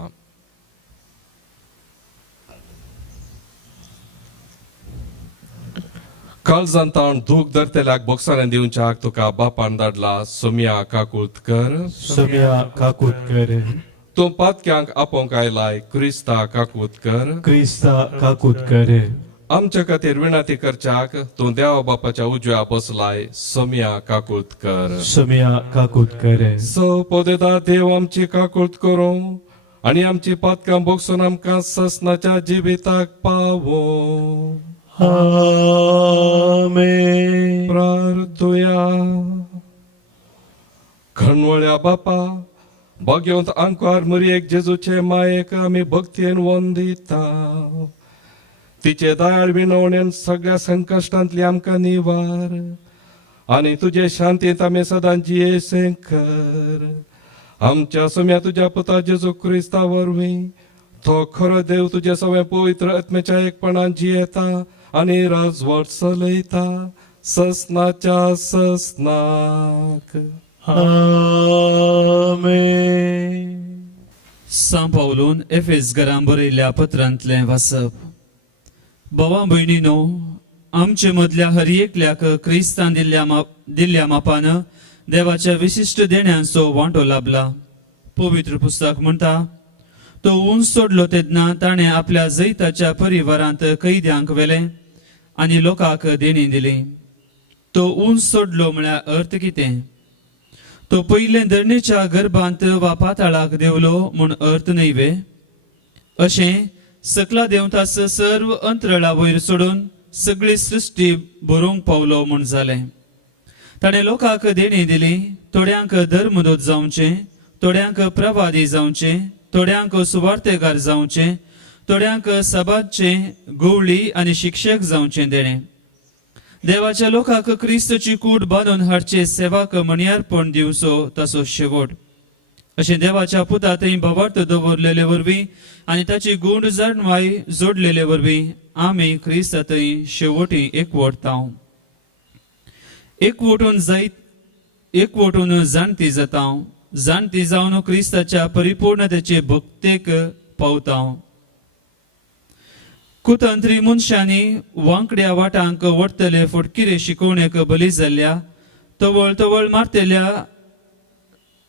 काळजांतावन दूख धरतेल्याक बक्षाने दिवच्याक तुका बापान धाडला सोम्या काकुतकर. सोम्या काकुतकर. तूं पातक्यांक आपोवंक आयलाय क्रिस्ता काकुतकर. क्रिस्ता काकुतकर. आमच्या खातीर विनंती करच्याक तूं देवा बापाच्या उजव्या बसलाय सोम्या काकुतकर. सोम्या काकुतकर. सपोदेदा देव आमची काकुत करूं आणि आमची पातकां बगसून आमकां ससनाच्या जिविताक पावो. आमेन. प्रार्थुया. खणवळ्या बापा, भगवंत आंकार मरियेक जेजूचे मायेक आमी भक्तीन वंदिता. तिचे दयाळ विनवणेन सगळ्या संकश्टांतली आमकां निवार आनी तुजे शांतींत आमी सदां जियेसें कर. आमच्या सोम्या तुज्या पुता जेजू क्रिस्ता वरवीं तो खरो देव तुजे सगळे पवित्र आत्म्याच्या एकपणान जियेता आनी राजवट चलयता ससनाच्या ससनाक. आमेन. सांत पावलून एफेस घरां बरयल्ल्या पत्रांतलें वाचप. भावां भयणीनो, आमचे मदल्या हर एकल्याक क्रिस्तान दिल्ल्या मापान देवाच्या विशिश्ट देण्यांचो वांटो लाभला. पवित्र पुस्तक म्हणटा, तो उंच सोडलो तेन्ना ताणें आपल्या जैताच्या परिवारांत कैद्यांक व्हेले आनी लोकांक देणी दिली. तो उंच सोडलो म्हळ्यार अर्थ कितें? तो पयले धरणेच्या गर्भांत वा पाताळाक देवलो म्हूण अर्थ न्हयवे. अशें सकला देंवतास सर्व अंतराळा वयर सोडून सगळी सृश्टी बरोवंक पावलो म्हूण जालें. ताणें लोकांक देणी दिली. थोड्यांक धर्मदूत जावचें, थोड्यांक प्रवादी जावचें, थोड्यांक सुवार्थेकार जावचें, थोड्यांक सभाचे गवळी आनी शिक्षक जावचें देणें. देवाच्या लोकांक क्रिस्तची कूड बांदून हाडचे सेवाक मणयारपण दिवचो ताचो शेवट. अशें देवाच्या पुता थंय भवार्थ दवरलेले वरवीं आनी ताची गूण जाणवाय जोडलेले वरवीं आमी क्रिस्ता थंय शेवटी एकवटता. एकवटून जाणटी जाता. जाणटी जावन क्रिस्ताच्या परिपूर्णतेचे भक्तेक पावता. कुतंत्री मनशांनी वांकड्या वाटांक वडतले फुटकिरे शिकोवणेक बली जाल्ल्या तवळ तवळ मारतेल्या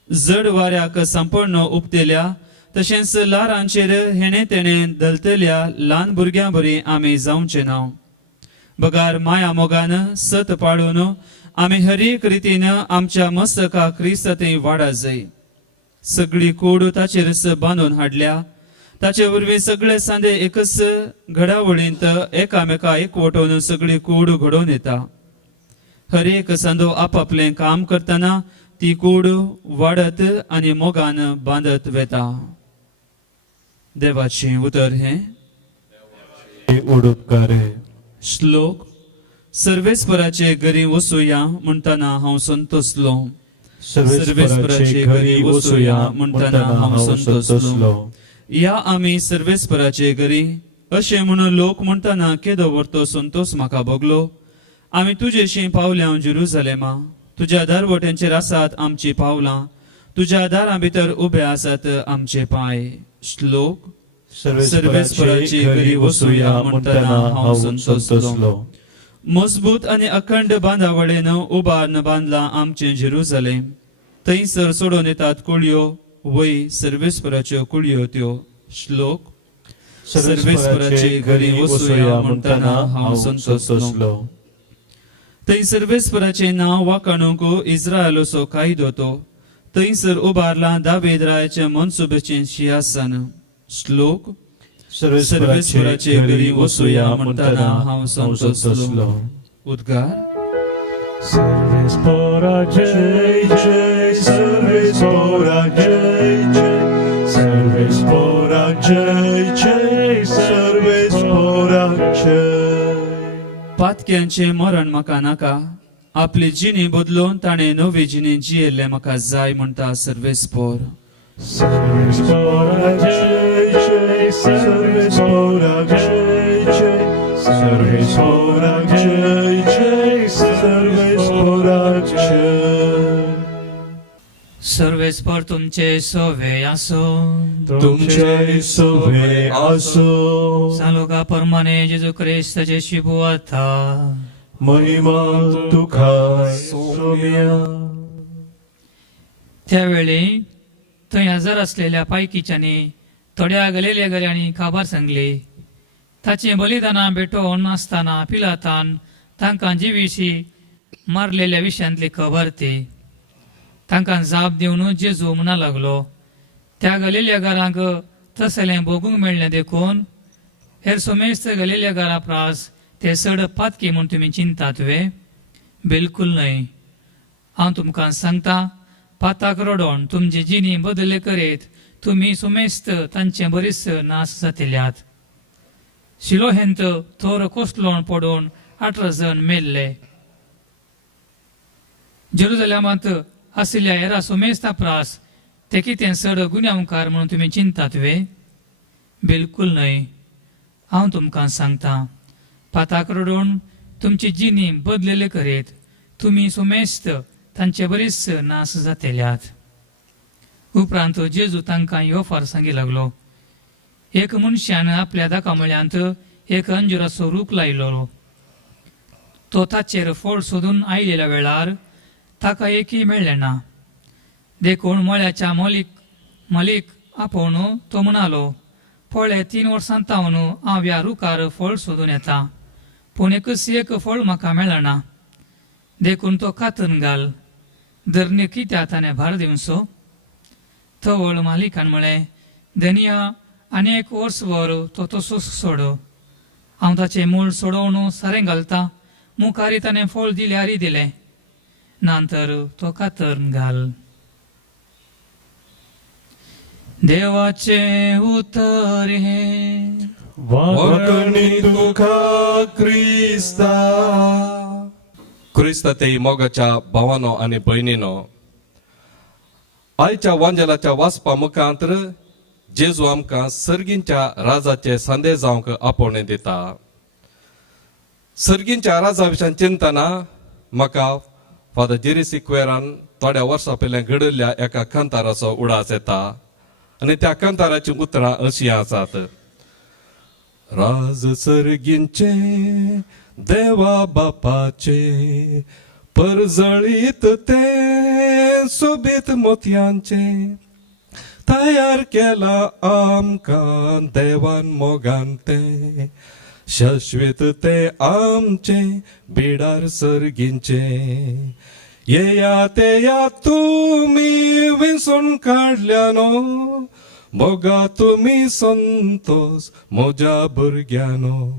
जड वाऱ्याक सांपण उपतेल्या तशेंच लारांचेर हेणे तेणे दलतल्या ल्हान भुरग्यां बरी आमी जावचे ना. बगार माया मोगान सत पाळून आमी हर एक रितीन आमच्या मस्तका क्रिस्त थंय वाडा जाय. सगळी कूड ताचेर बांदून हाडल्या. ताचे वरवीं सगळे सांदे एकच घडावळींत एकामेका एकवटून सगळी कूड घडोवन येता. हर एक सांदो आपापलें काम करतना ती कूड वाडत आनी मोगान बांदत वेता. देवाचें उतर हे उडोपकार. श्लोक. सर्वेस्पराचे घरी वचुया म्हणटना हांव संतोसलो. सर्वेस्पराचे घरी वचुया म्हणटना हांव संतोसलो. या आमी सर्वेस्पराचे घरी अशें म्हणून लोक म्हणटना केदो व्हरतो संतोष म्हाका भोगलो. आमी तुजेशी पावल्या जेरुसलेमा. तुज्या दारवट्यांचेर आसात आमची पावलां. तुज्या दारां भितर उबे आसात आमचे पांय. श्लोक. सर्वेस्पराचे घरी वचुया म्हणटना हांव संतोसलो. मजबूत आणि अखंड बांधावळेनं उभारनं बांधला आमचे जेरुसलेम. थंयसर सोडून येतात कुळयो वय सर्वेस्पराच्यो कुळयो त्यो. श्लोक. सर्वेस्पराचे घरी वसूया म्हणताना हांव संतोषलो. थंय सर्वेस्पराचे नाव वाकाणूक इस्रायलाचो कायदो तो. थंयसर उबारला दावेद रायाच्या मनसुबेचें सिंहासन. श्लोक. सर्वेस्पराचे घरी वसूया म्हणताना हांव संतोषलो. उद्गार. सर्वेस्परा जय जय, सर्वेस्परा जय जय, सर्वेस्परा जय जय, सर्वेस्परा जय. पातक्यांचे मरण म्हाका नाका. आपली जिणी बदलून ताणे नवी जिणी जियेल्ले म्हाका जाय म्हणटा सर्वेस्पोर. सर्वेस्परा जय जय, सर्वेस्परा जय जय, सर्वेस्परा जय जय, सर्वेस्परा जय. सर्वेस्पर तुमचे सोवे आसो. तुमचे सोबे आसो. सांगलोका परमाने जेजू क्रिस्ताचे शिबुआथा. महिमा तुका सोम्या. त्यावेळी थंय हजर असलेल्या पायकीच्यांनी थोड्या गेलेल्या गऱ्यांनी खबर सांगली. ताची बलिदानां भेटोवन नासतना पिलातान तांकां जिवीशी मारलेल्या विशयांतली खबर ती. तांकां जाप दिवन जेजू म्हणा लागलो. त्या गलेल्या घरांक तसलें भोगूंक मेळ्ळें देखून हेर सोमेस्त गलेल्या घरा प्रास ते सड पातकी म्हूण तुमी चिंतात वे? बिलकुल न्हय. हांव तुमकां सांगता, पाताक रडोन तुमची जिणी बदले करीत तुमी सुमेस्त तांचे बरीच नाश जातिल्यात. शिलोहेंत थोर कोसलोण पडून 18 जण मेल्ले. जेरुसलेमांत आशिल्ल्या हेरा सुमेस्ता प्रास ते कितें सड गुन्यांवकार म्हणून तुमी चिंतात वे? बिलकुल न्हय. हांव तुमकां सांगता, पाताक रडोन तुमची जिणी बदलेले करीत तुमी सुमेस्त तांचे बरीच नाश जातेल्यात. उपरांत जेजू तांकां ह्यो फार सांगी लागलो. एक मनशान आपल्या दाखामळ्यांत एक अंजुराचो रूख लायलो. तो ताचेर फळ सोदून आयलेल्या वेळार ताका एकय मेळ्ळें ना. देखून मळ्याच्या मालीक आपोवन तो म्हणालो, पळय 3 वर्सां तावन हांव ह्या रुखार फळ सोदून येता, पूण एक फळ म्हाका मेळना. देखून तो कातून घाल. धरणी कित्याक ताणें भार दिवचो? थवळ मालिकान म्हळें, धनिया आनी 1 वर्सभर तो तसोच सोड. हांव ताचें मूळ सोडोवन सारें घालता. मुखारी ताणें फळ दिल्यारय दिलें, नंतर तो कातून घाल. देवाचे उतर हे वाकणी तुका क्रिस्ता. क्रिस्त ते मोगाच्या भावानो आणि भयणीनो, आयच्या वांजेलाच्या वाचपा मुखांतर जेजू आमकां सर्गींच्या राजाचे संदेश जावंक आपोवणें दिता. सर्गींच्या राजा विशीं चिंतना म्हाका फादर जेरी सिक्वेरान थोड्या वर्सां पयलें घडयल्ल्या एका कंताराचो उडास येता. आनी त्या कंताराची उतरां अशीं आसात. राज सर्गींचे देवा बापाचे, परजळीत ते सोबीत मोतयांचे, तयार केला आमकां देवान मोगान ते, शाश्वत ते आमचे बिडार सर्गींचे. येया तेया तुमी विंसून काडल्यानो, मोगा तुमी संतोष मोज्या भुरग्यानो.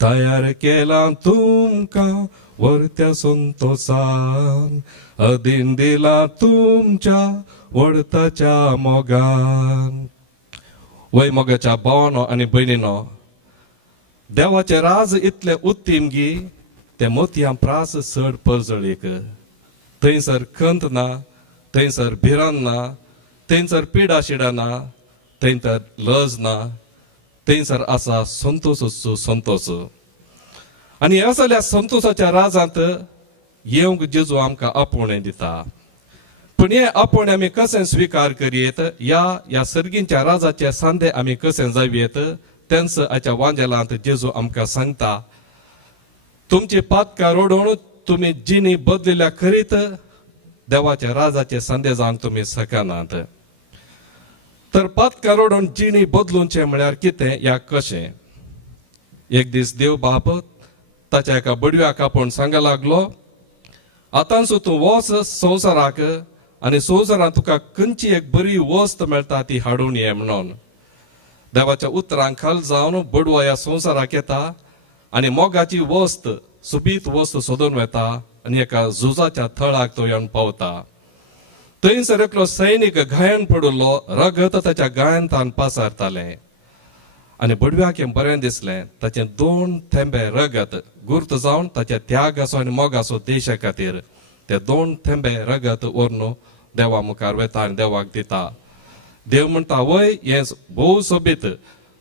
तयार केला तुमकां वर्त्या संतोषान, अधीन दिला तुमच्या वर्ताच्या मोगान. वय मोगाच्या भावानो आनी भयणीनो, देवाचे राज इतले उत्तीम गी ते मोतयां प्रास चड परजळीक. थंयसर खंत ना, थंयसर भिरांत ना, थंयसर पिडा शिडा ना, थंयसर लज ना, थंयसर आसा संतोषचो संतोष. आनी ह्या सगळ्या संतोषाच्या राजांत येवंक जेजू आमकां आपोवणें दिता. पूण हे आपोवणें आमी कशें स्विकार करीत, ह्या सर्गींच्या राजाचे सांदे आमी कशें जावयेत, तेंच आयच्या वांजेलांत जेजू आमकां सांगता. तुमची पातकां रोडून तुम्ही जिणी बदलिल्या करीत देवाच्या राजाचे संदेश जावंक तुम्ही सकनात. तर पातकां रोडून जिणी बदलूनचे म्हळ्यार कितें या कशें. एक दीस देव बाप ताच्या एका बडव्याक आपूण सांगूंक लागलो, आतांसो तूं वच संवसाराक आनी संवसारांत तुका खंयची एक बरी वस्त मेळटा ती हाडून ये म्हणून. देवाच्या उतरांक खाल जावन बडवो ह्या संवसाराक येता आनी मोगाची वस्त सुबीत वस्त सोदून वता आनी एका झुजाच्या थळाक तो येवन पावता. थंयसर एकलो सैनीक घायन पडुल्लो रगत ताच्या गायंतान पासारताले आनी बडव्याक हें बरें दिसलें. ताचे 2 थेंबे रगत गुर्त जावन ताच्या त्यागाचो आनी मोगाचो देशा खातीर ते 2 थेंबे रगत व्हरून देवा मुखार वता आनी देवाक दिता. देव म्हणटा, वय हें भोव सोबीत,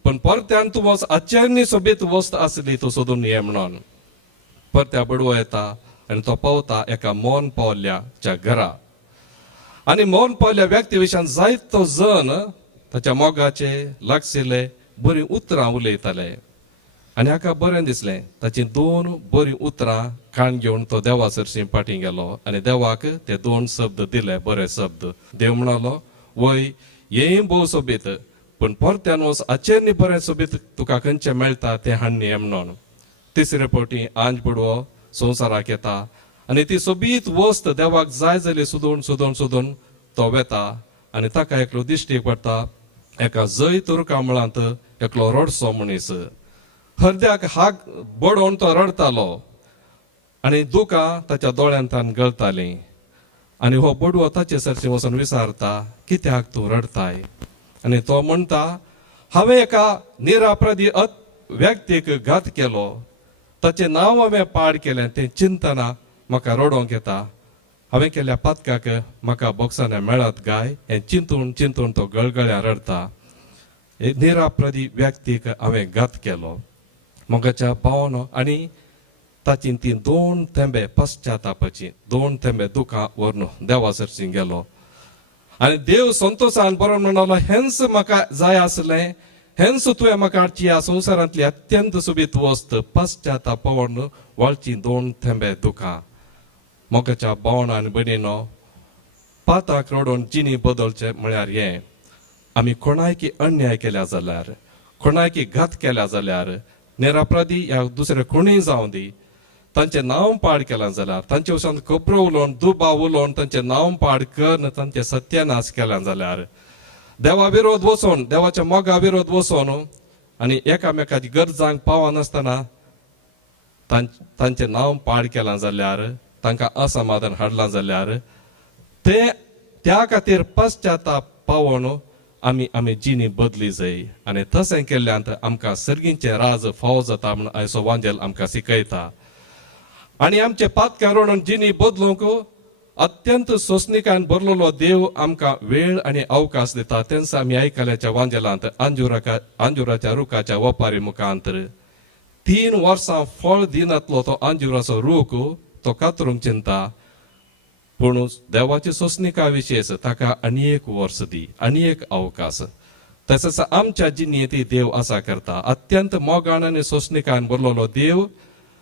पण परत्यान तूं वच आश्चर्य सोबीत वस्त आसली तूं सोदून ये म्हणून. परत्या बडवो येता आनी तो पावता एका मौन पावल्ल्याच्या घरा. आनी मौन पावल्ल्या व्यक्ती विशयान जायतो जण ताच्या मोगाचे लागशिल्ले बरीं उतरां उलयताले आनी हाका बरें दिसलें. ताची 2 बरीं उतरां काण घेवन तो देवा सरशी फाटीं गेलो आनी देवाक ते 2 शब्द दिले, बरे शब्द. देव म्हणालो, वय हेंय भोव सोबीत, पण परत्यान वच आचेरनी बरें सोबीत तुका खंयचें मेळटा तें हाडून ये म्हणून. तिसरे फावटी आंज बडवो संवसाराक येता आनी ती सोबीत वस्त देवाक जाय जाली सोदून सोदून सोदून तो वेता आनी ताका एकलो दिश्टीक पडटा एका जय तुरका मळांत एकलो रडसो मनीस. हृदयाक हाक बडोवन तो रडतालो आनी दुकां ताच्या दोळ्यांतान गळटालीं. आनी हो बडवो ताचे सरशी वचून विचारता, कित्याक तूं रडताय. आनी तो म्हणटा, हांवें एका निरापराधी व्यक्तीक घात केलो, ताचें नांव हांवें पाड केलें, तें चिंतना म्हाका रडोंक येता. हांवें केल्ल्या पातकाक म्हाका बोक्साने मेळत गाय, हें चिंतून चिंतून तो गळगळ्या रडता. एक निरापराधी व्यक्तीक हांवें घात केलो. मोगाच्या भावनो आनी ताची ती 2 थेंबे पश्चातापाची 2 थेंबे दुखां व्हरून देवा सरशी गेलो. आनी देव संतोशान बरोवन म्हणलो, हेंच म्हाका जाय आसलें, हेंच तुवें म्हाका हाडची ह्या संवसारांतली अत्यंत सोबीत वस्त पश्चाताप पावोवन वळची 2 थेंबे दुखां. मोगाच्या भावनो आनी भयणीनो, पाताक रडोवन जिणी बदलचे म्हळ्यार हें. आमी कोणायकी अन्याय केल्या जाल्यार, कोणायकी घात केल्या जाल्यार, निरापराधी ह्या दुसरे कोणीय जावं दी, तांचें नांव पाड केलां जाल्यार, तांचे वचून खोबरो उलोवन दुबाव उलोवन तांचें नांव पाड करून तांचें सत्यानाश केलां जाल्यार, देवा विरोध वचोन देवाच्या मोगा विरोध वचोन आनी एकामेकाची गरजांक पावनासतना तांचें नांव पाड केलां जाल्यार, तांकां असमाधान हाडलां जाल्यार, ते त्या खातीर पश्चाताप पावोन आमी जिणी बदली जाय. आनी तशें केल्ल्यान आमकां सर्गींचें राज फाव जाता म्हूण आयचो वांजेल आमकां शिकयता. आनी आमचे पातकां रडोवन जिणी बदलूंक अत्यंत सोंसणिकान भरलेलो देव आमकां वेळ आनी अवकाश दिता. तेंच आमी आयकल्याच्या वांजेलांत अंजुराच्या रुखाच्या ओपारी मुखांतर 3 वर्सां फळ दिनातलो तो अंजुराचो रूख तो कातरूंक चिंता, पूण देवाची सोंसणिका विशेष ताका आनी एक वर्स दी, आनी एक अवकाश. तसोच आमच्या जिणेंतय देव आसा करता. अत्यंत मोगान आनी सोंसणिकान भरलेलो देव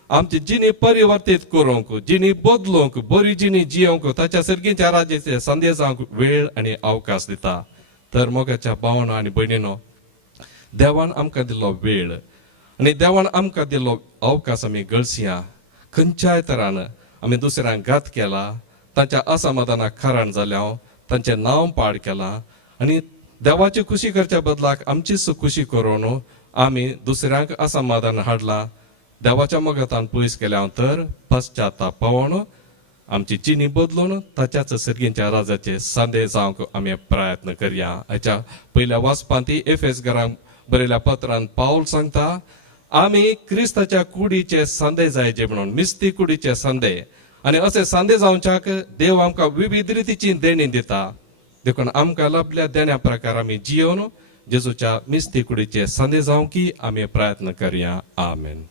आमची जिणी परिवर्तीत करूंक, जिणी बदलूंक, बरी जिणी जियोंक, ताच्या सर्गीच्या राज्याचे संदेश जावंक वेळ आनी अवकाश दिता. तर मोगाच्या भावनो आनी भयणीनो, देवान आमकां दिल्लो वेळ आनी देवान आमकां दिल्लो अवकाश आमी गळसिया. खंयच्याय तरान आमी दुसऱ्यांक घात केला, तांच्या असमाधानाक कारण जाल्या, तांचें नांव पाड केलां आनी देवाची खुशी करच्या बदलाक आमचीच खुशी करून आमी दुसऱ्यांक असमाधान हाडलां. देवाच्या मोगातान पयस केल्या तर पश्चाताप पावोन आमची जिणी बदलून ताच्याच सर्गींच्या राजाचे संदेश जावंक आमी प्रयत्न करया. हाच्या पयल्या वाचपांत एफेस घरांक बरयल्या पत्रांत पाऊल सांगता, आमी क्रिस्ताच्या कुडीचे संदेश जायचे म्हणून, मिस्ती कुडीचे संदेश. आनी अशें संदेश जावच्याक देव आमकां विविध रितीची देणी दिता. देखून आमकां लाभल्या देण्या प्रकार आमी जियोन जेजूच्या मिस्ती कुडीचे संदेश जावंकी आमी प्रयत्न करया. आमेन.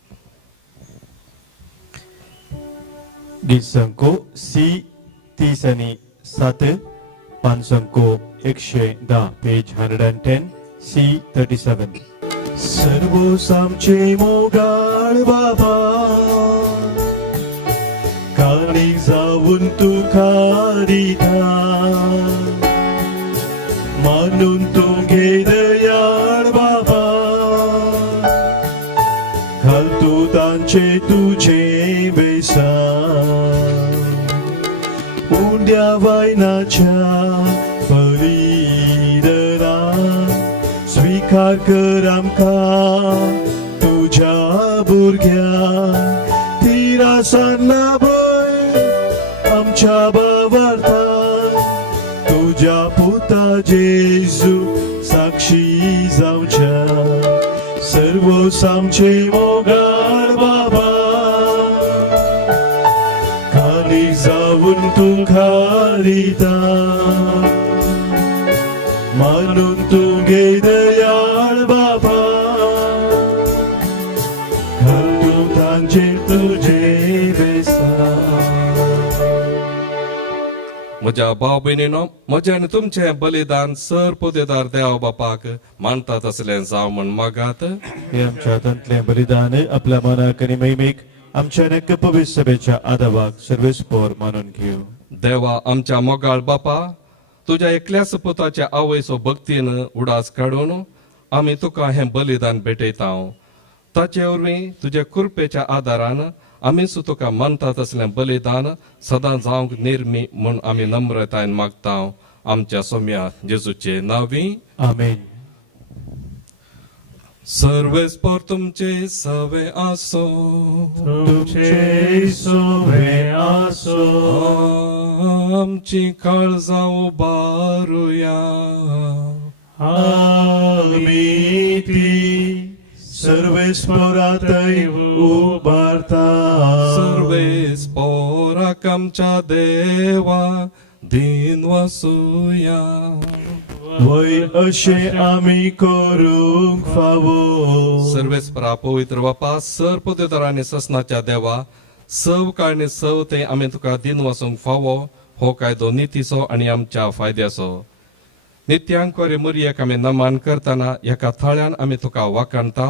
गीत संको C37 पान संको 110 पेज 110 C37. सर्व सामचे मोगाळ बाबा तुका दिता म्हणून तू घे दयाळ बाबा घालतो तांचे तुझे बेसान उंड्या वायनाच्या बलिदानान स्वीकार कर आमकां तुझ्या भुरग्यांक तिरासांना भय आमच्या भावार्थान तुझ्या पुता जेजू साक्षी जावच्या सर्व सामचे मोगाळ बाबा खाली जाऊन तुका दिता म्हणून तू घे दयाळ बाबा घालतो तांचे तुझे बेसान म्हज्या भाव भयणीनो म्हजें आनी तुमचें बलिदान सर पोतेदार देव बापाक मानता तसलें जावं म्हण मागात. हे आमच्या हातांतलें बलिदान आपल्या मनाक आनी मैमीक आमच्या नक्क पवित्र सभेच्या आदाबाक सर्वेस्पोर मानून घेवं. देवा आमच्या मोगाळ बापा तुज्या एकल्याच पुताच्या आवयचो भक्तीन उडास काडून आमी तुका हें बलिदान भेटयता. ताचे वरवीं तुज्या कृपेच्या आदारान आमीच तुका मानता तसलें बलिदान सदां जावंक निर्मी म्हूण आमी नम्रतायेन मागता. आमच्या सोम्या जेजूचे नांवी आमेन. सर्वेस्पोर तुमचे सवे आसो तुमचे सोबे आसो आमची काळजां उबारुया आमी ती सर्वेस्पोरांतय उबारता सर्वेस्पोराक आमच्या देवा दिन वसूया. वय अशे आमी करूंक फावो सर्वेस्परा पवित्र बापा सर पोतेदारांनी ससनाच्या देवा सव काळनी सव ते आमी तुका दिन वसूंक फावो. हो कायदो नितीचो आनी आमच्या फायद्याचो. नित्यांकोरी मुरयेक आमी नमान करतना एका थळ्यान आमी तुका वाखाणता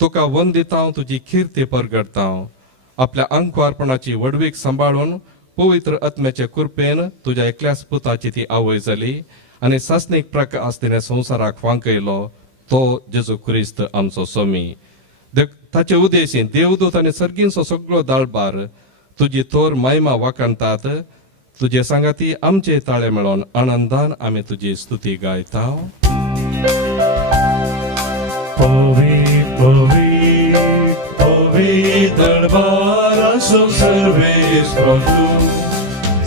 तुका वंदिता तुजी किर्ती परगडता. आपल्या अंकुवारपणाची वडवीक सांबाळून पवित्र आत्म्याचे कृपेन तुज्या एकल्याच पुताची ती आवय जाली आनी सासनीक प्रकाश तिणें संवसाराक वांकयलो तो जेजू क्रिस्त आमचो स्वामी. ताचे उद्देशीन देवदूत आनी सर्गींचो सगळो दाळबार तुजी तोर महिमा वाखाणतात. तुजे सांगाती आमचे ताळे मेळोन आनंदान आमी तुजी स्तुती गायता. दरबार आसो सर्वेस्पोर तूं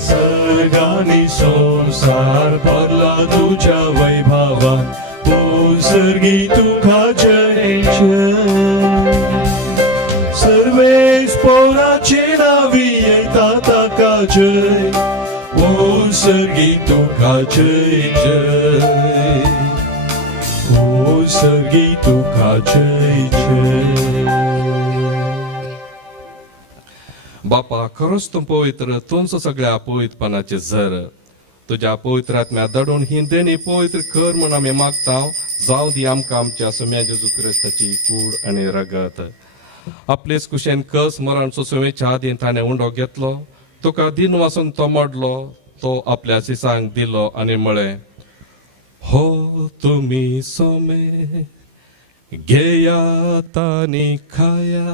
सर्गांनी संसार भरला तुझ्या वैभवान सर्गी तुका जय सर्वेस्पोराचे नावी येता ताका जय ओ सर्गी तुका जय जय ओ सर्गी तुका जय जय. बापा खरोच तूं पवित्र तूंच सगळ्या पवित्रपणाचे झर. तुज्या पवित्र आत्म्या दडून ही देणी पवित्र कर म्हूण आमी मागता. जावं दी आमकां आमच्या सोम्या जेजू क्रिस्ताची कूड आनी रगत. आपलेच कुशेन कस मरण सुसुवेच्या आदीं ताणें उंडो घेतलो. तुका दिन वासून तो मोडलो तो आपल्या सिसांक दिलो आनी म्हळें हो तुमी सोमे घेयात आनी खाया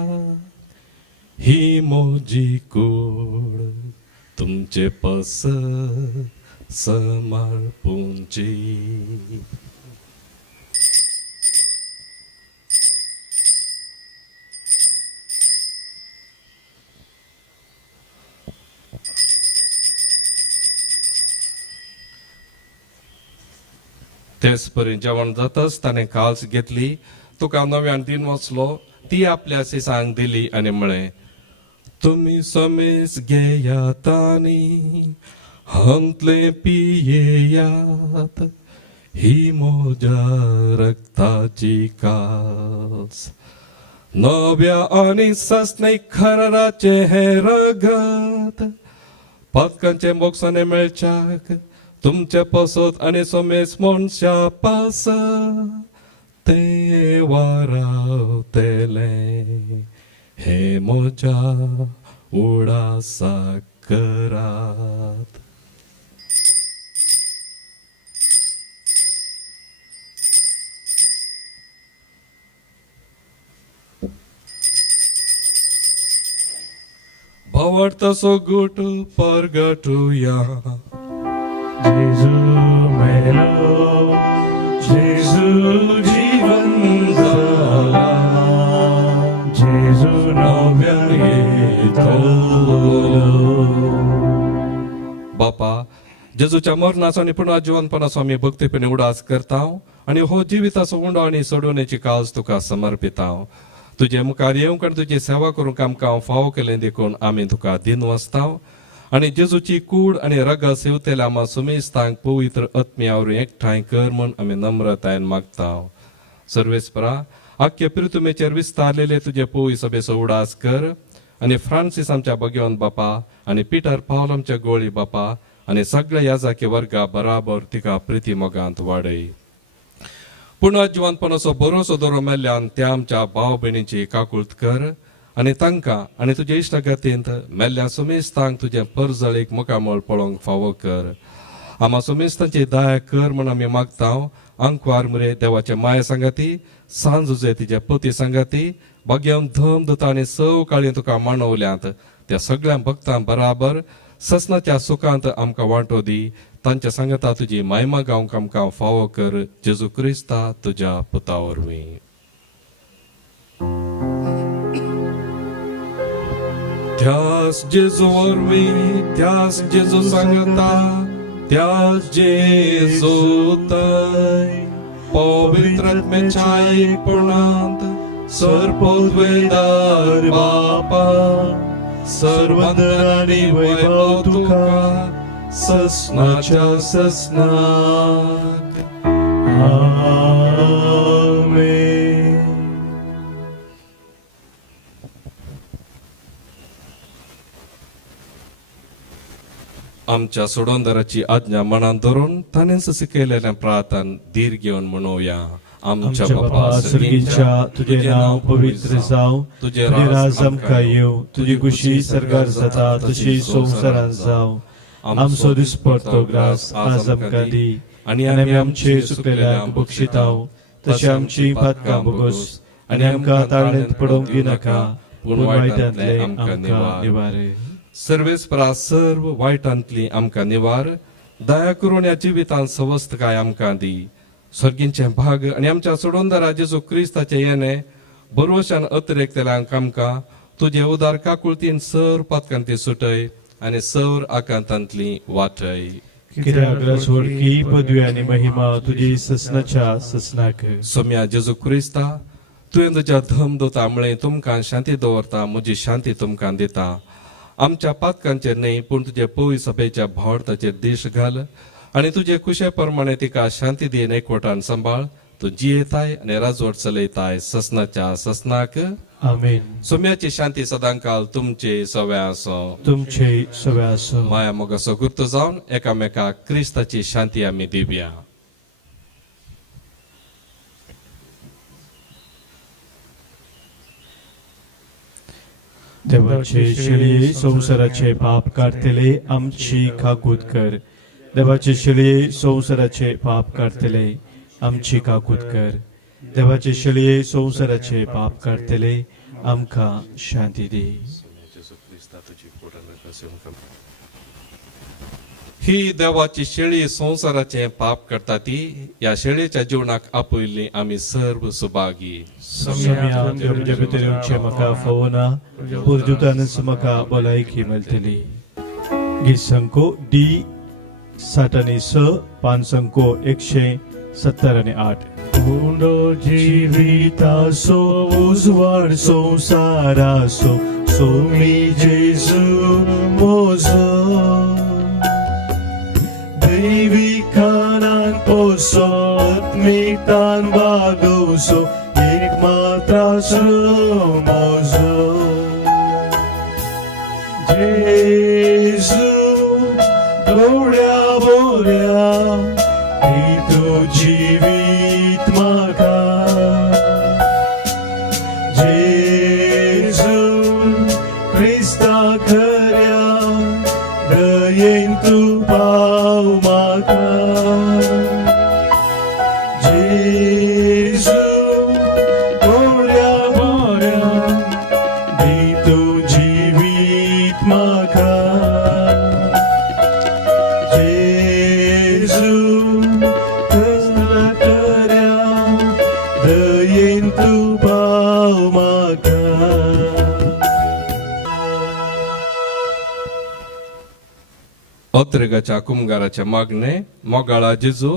ही मोजी कूड तुमचे पस समर्पूंची. तेच परी जेवण जाताच ताणें काल्स घेतली तुका नव्यान दिन वचलो ती आपल्या सिसांक दिली आनी म्हळें तुमी समेस घेयात आनी हंतले पियेयात ही म्हज्या रक्ताची कास. नव्या आनी सासणेक खराचे हे रगत पदकांचे मोगसाने मेळच्याक तुमचे पसत आनी समेस मनशा पास ते वारावतले हे म्हज्या उडासा करात. भावार्थाचो गुट परगटुया. जेजू मेलो, जेजू जीवन जाला, जेजू नव्यान येतलो. बापा, जेजूच्या मरणाचो आणि पुन्हा जिवंतपणाचो आमी भक्तीपणे उडास करता आणि हो जिविताचो उंडो आणि सोडवण्याची काळज तुका समर्पिता. तुझे मुखार येवंक आनी तुजी सेवा करूंक आमकां फावो केलें देखून आमी तुका दिन वसता आणि जेजूची कूड आणि रगत सेवतेल्या आमा सुमेस्तांक पवित्र आत्म्यावर एकठांय कर म्हूण आमी नम्रतायेन मागता. सर्वेस्परा, आख्खे पृथ्वीचेर विस्तारलेले तुजे पोय सभेचो उडास कर आणि फ्रांसीस आमच्या भगवंत बापा आणि पिटर पावल आमच्या गोळी बापा आणि सगळ्या याजाके वर्गा बराबर तिका प्रिती मोगांत वाडय. पुन्हा जिवंतपणाचो बरोसो दोरो मेल्ल्यान त्या आमच्या भाव भयणीची काकुळट कर आणि तांकां आणि तुजे इश्टगतींत मेल्ल्या सुमेस्तांक तुजे परजळीक मुखामोळ पळोवंक फावो कर. आम्हा सुमेस्तांची दया कर म्हूण आमी मागता. अंकवार मुरे देवाचे माय सांगाती, सांजुजे तिचे पती सांगाती, भगवंत धम दुता आणि सवकाळी तुका मानवल्यांत त्या सगळ्या भक्तां बराबर ससनाच्या सुखांत आमकां वांटो दी. तांच्या सांगता तुजी महिमा गावंक आमकां फावो कर. जेजू क्रिस्ता तुज्या पुता वरवीं. त्यास जेजू वरवीं, त्यास जेजू सांगता, त्यास जेजू तय पवित्र आत्म्याच्या एकपणांत सर्पोद्वेदार बापा, सर्वंदर आणि वैभव तुका ससनाच्या ससनाक. आमेन. आमच्या सोडवंदराची आज्ञा मनात धरून ताणेच शिकयलेल्या प्रार्थन धीर घेवन म्हणूया. आमच्या बापा सर्गीच्या, तुझे नाव पवित्र जाव, तुझे राज आमकां येव, तुझी कुशी सरकार जाता तशी संवसारांत जाव. आमचो दिसपडतो ग्रास आज आमकां दी आणि आमी आमचे चुकलेल्यांक बक्षिताव, तशी आमची पातकां बोगोस आणि आमकां ताळणेंत पडोवंक दिनाका, पूण वायटांतले आमकां निवार. सर्वेस्परा सर्व वायटांतली आमकां निवार. दया करून या जिवितांत सवस्त काय आमकां दी. स्वर्गींचे भाग आणि आमच्या सोडवंदरा जेजू क्रिस्ताचे येणे बरोवशान अतिरेकतेल्यांक आमकां तुजे उदार काकुळतीन सर पातकांती सुटय आणि सर आकांतांतली वाटय. कित्याक सोडकी पदवी आनी महिमा तुजी ससनाच्या ससनाक. सोम्या जेजू क्रिस्ता, तुवें तुज्या धम दोता म्हळें तुमकां शांती दवरता, म्हजी शांती तुमकां दिता. आमच्या पातकांचेर न्हय पूण तुजे पवी सभेच्या भावर्थाचेर देश घाल आणि तुजे कुशे प्रमाणे तिका शांती दियेन एकवटान सांबाळ. तू जियेताय आणि राजवट चलयताय ससनाच्या ससनाक. आमेन. सोम्याची शांती सदांकाल तुमचे सवे आसो. तुमचे सवे आसो. माया मोगाचो गुर्त जावन एकामेकाक क्रिस्ताची शांती आमी दिवया. देवाचे शिळे संसाराचे पाप काढतले आमची काकूत कर. देवाचे शिळे संसाराचे पाप काढतले आमची काकूत कर. देवाचे शिळे संसाराचे पाप काढतले आमकां शांती दी. ही देवाची शेळी संसाराचे पाप करता ती. या शेळीच्या जीवनाक आपयली आमी सर्व सुभागी. जगतचे म्हाका फवना पुरजुतानच म्हाका भलायकी मेळटली. गीत संको डी 7 5 संको 170-8. उंडो जिवितासो उजवाड संसारासो सोमी जेजू मोजो. दैविकानान पोसो आत्मिकतान वागोवसो एक मात्रासो मोजो. जेजू गवड्या बोल्या ही तू जिवीत म्हाका. जेजू क्रिस्ता खऱ्या अत्रेगाच्या कुमगाराचे मागणे मोगाळा जेजू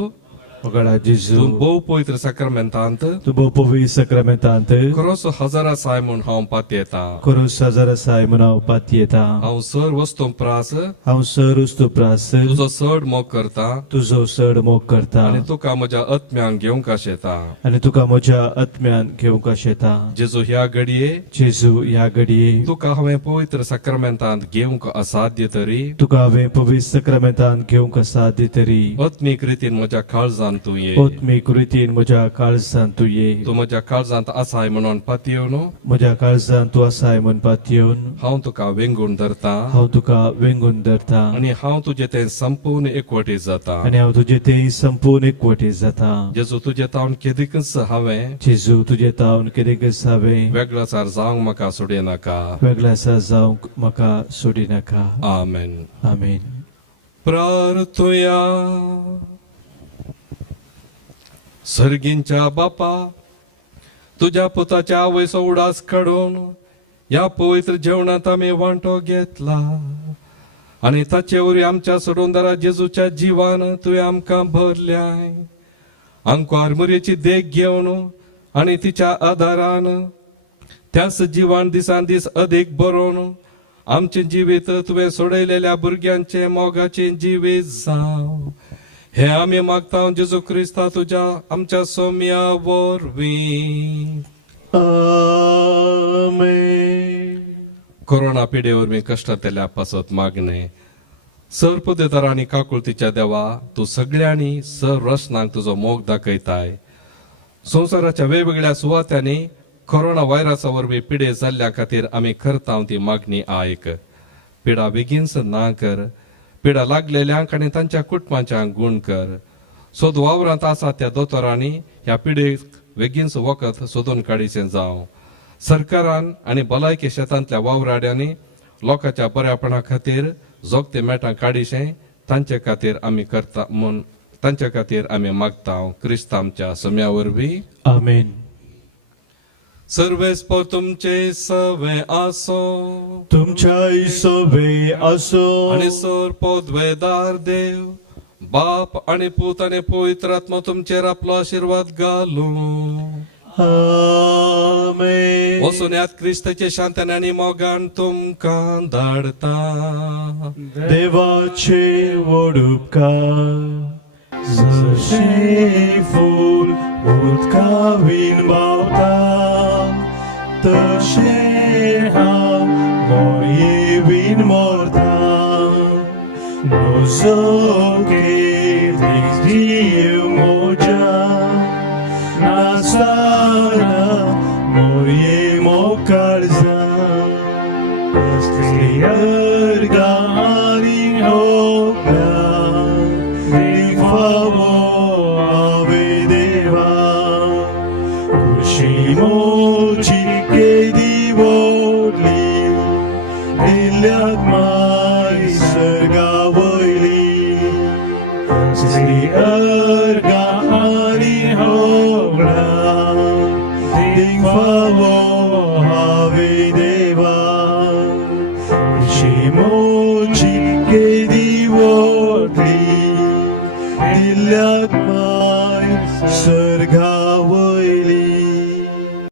Ogala तू Jesu, भोव पवित्र साक्रमेंतांत tu bo povi sacramentante, खरोच हजारा साय म्हूण हांव पात येता Koros Sazara Simona Patieta, हांव सर वस्तू प्रास Hausarus tu pras, तुजो चड मोग करता tuzo sard mok आनी karta, तुका म्हज्या आत्म्यांक घेवंक येता आणि तुका म्हज्या आत्म्यान घेवंक शेता. जेजू ह्या घडये जेजू ह्या घडये तुका हांवें पवित्र साक्रमेंतांत घेवंक असाध्य तरी तुका हांवें पवित्र सक्रमेंतान घेवंक सादी तरी आत्मीक रितीन म्हज्या काळजांत तूं ये ओत्मीक रितीन म्हज्या काळजांत तूं ये. तूं म्हज्या काळजांत आसाय म्हणून पातयेवन म्हज्या काळजांत तूं आसाय म्हणपात येवन हांव तुका वेंगून धरता हांव तुका वेंगून धरता आनी हांव तुजें तें संपूर्ण एकवटी जाता आनी हांव तुजें तें संपूर्ण एकवटी जाता. जेजू तुजें तावन केदीकच हांवें जेजू तुजें तावन कितें हांवें वेगळाचार जावंक म्हाका सोडे नाका वेगळासा जावंक म्हाका सोडी नाका. आमेन आमेन. प्रार्थुया सर्गींच्या बापा तुझ्या पुताच्या आवयचो उडास काडून या पवित्र जेवणात आम्ही वांटो घेतला आणि ताचे वरी आमच्या सोडूनदारा जेजूच्या जीवान तुवें आमकां भरल्याय. आमकां आरमुरेची देख घेवन आणि तिच्या आदारान त्याच जीवान दिसान दीस अदीक बरोवन आमचे जिवीत तुवें सोडयलेल्या भुरग्यांचे मोगाचे जिवीत जाव हे आम्ही मागता जेजू क्रिस्ता तुझ्या आमच्या सौम्या वरवीं. आमेन. कोरोना पिढेवर मी कष्टातल्या पासत मागणे सरपदेदार आणि काकुळतीच्या देवा तू सगळ्यांनी सर रचनांक तुझो मोग दाखयताय. संवसाराच्या वेगवेगळ्या सुवात्यांनी कोरोना व्हायरसा वरवीं पिडे जाल्ल्या खातीर आमी करता ती मागणी आयक. पिडा बेगीनच ना कर. पिडा लागलेल्यांक आनी तांच्या कुटुंबांच्यांक गुण कर. सोद वावरांत आसा त्या दोतोरांनी ह्या पिडेक बेगीनच वखद सोदून काडीचें जावं. सरकारान आनी भलायकी शेतांतल्या वावराड्यांनी लोकांच्या बऱ्यापणा खातीर जोगते मेटां काडीचें तांचे खातीर आमी करता म्हूण तांचे खातीर आमी मागता क्रिस्त आमच्या सम्या वरवीं. आमेन. सर्वेस्पर तुमचे सवे आसो तुमच्या सोबे असो आणि सर पोदवेदार देव बाप आणि पूत आणि पवित्र आत्मा तुमचेर आपलो आशीर्वाद घालू. आमेन. वचून यात क्रिस्ताचे शांतने आणि मोगान तुमकां धाडता. देवाचे वडुपकार जशे फूल उदकावीन व्हांवता तशे हांव मोयेवीन मोरता. म्हजो केस जीव म्हज्या नासाना मोये मोकाळजा गारी होगा देवावो आवे देवा खुशी मोची केदी वोडली दिल्यात माय सर्गा वयली अर्गा आनी होगा देवावो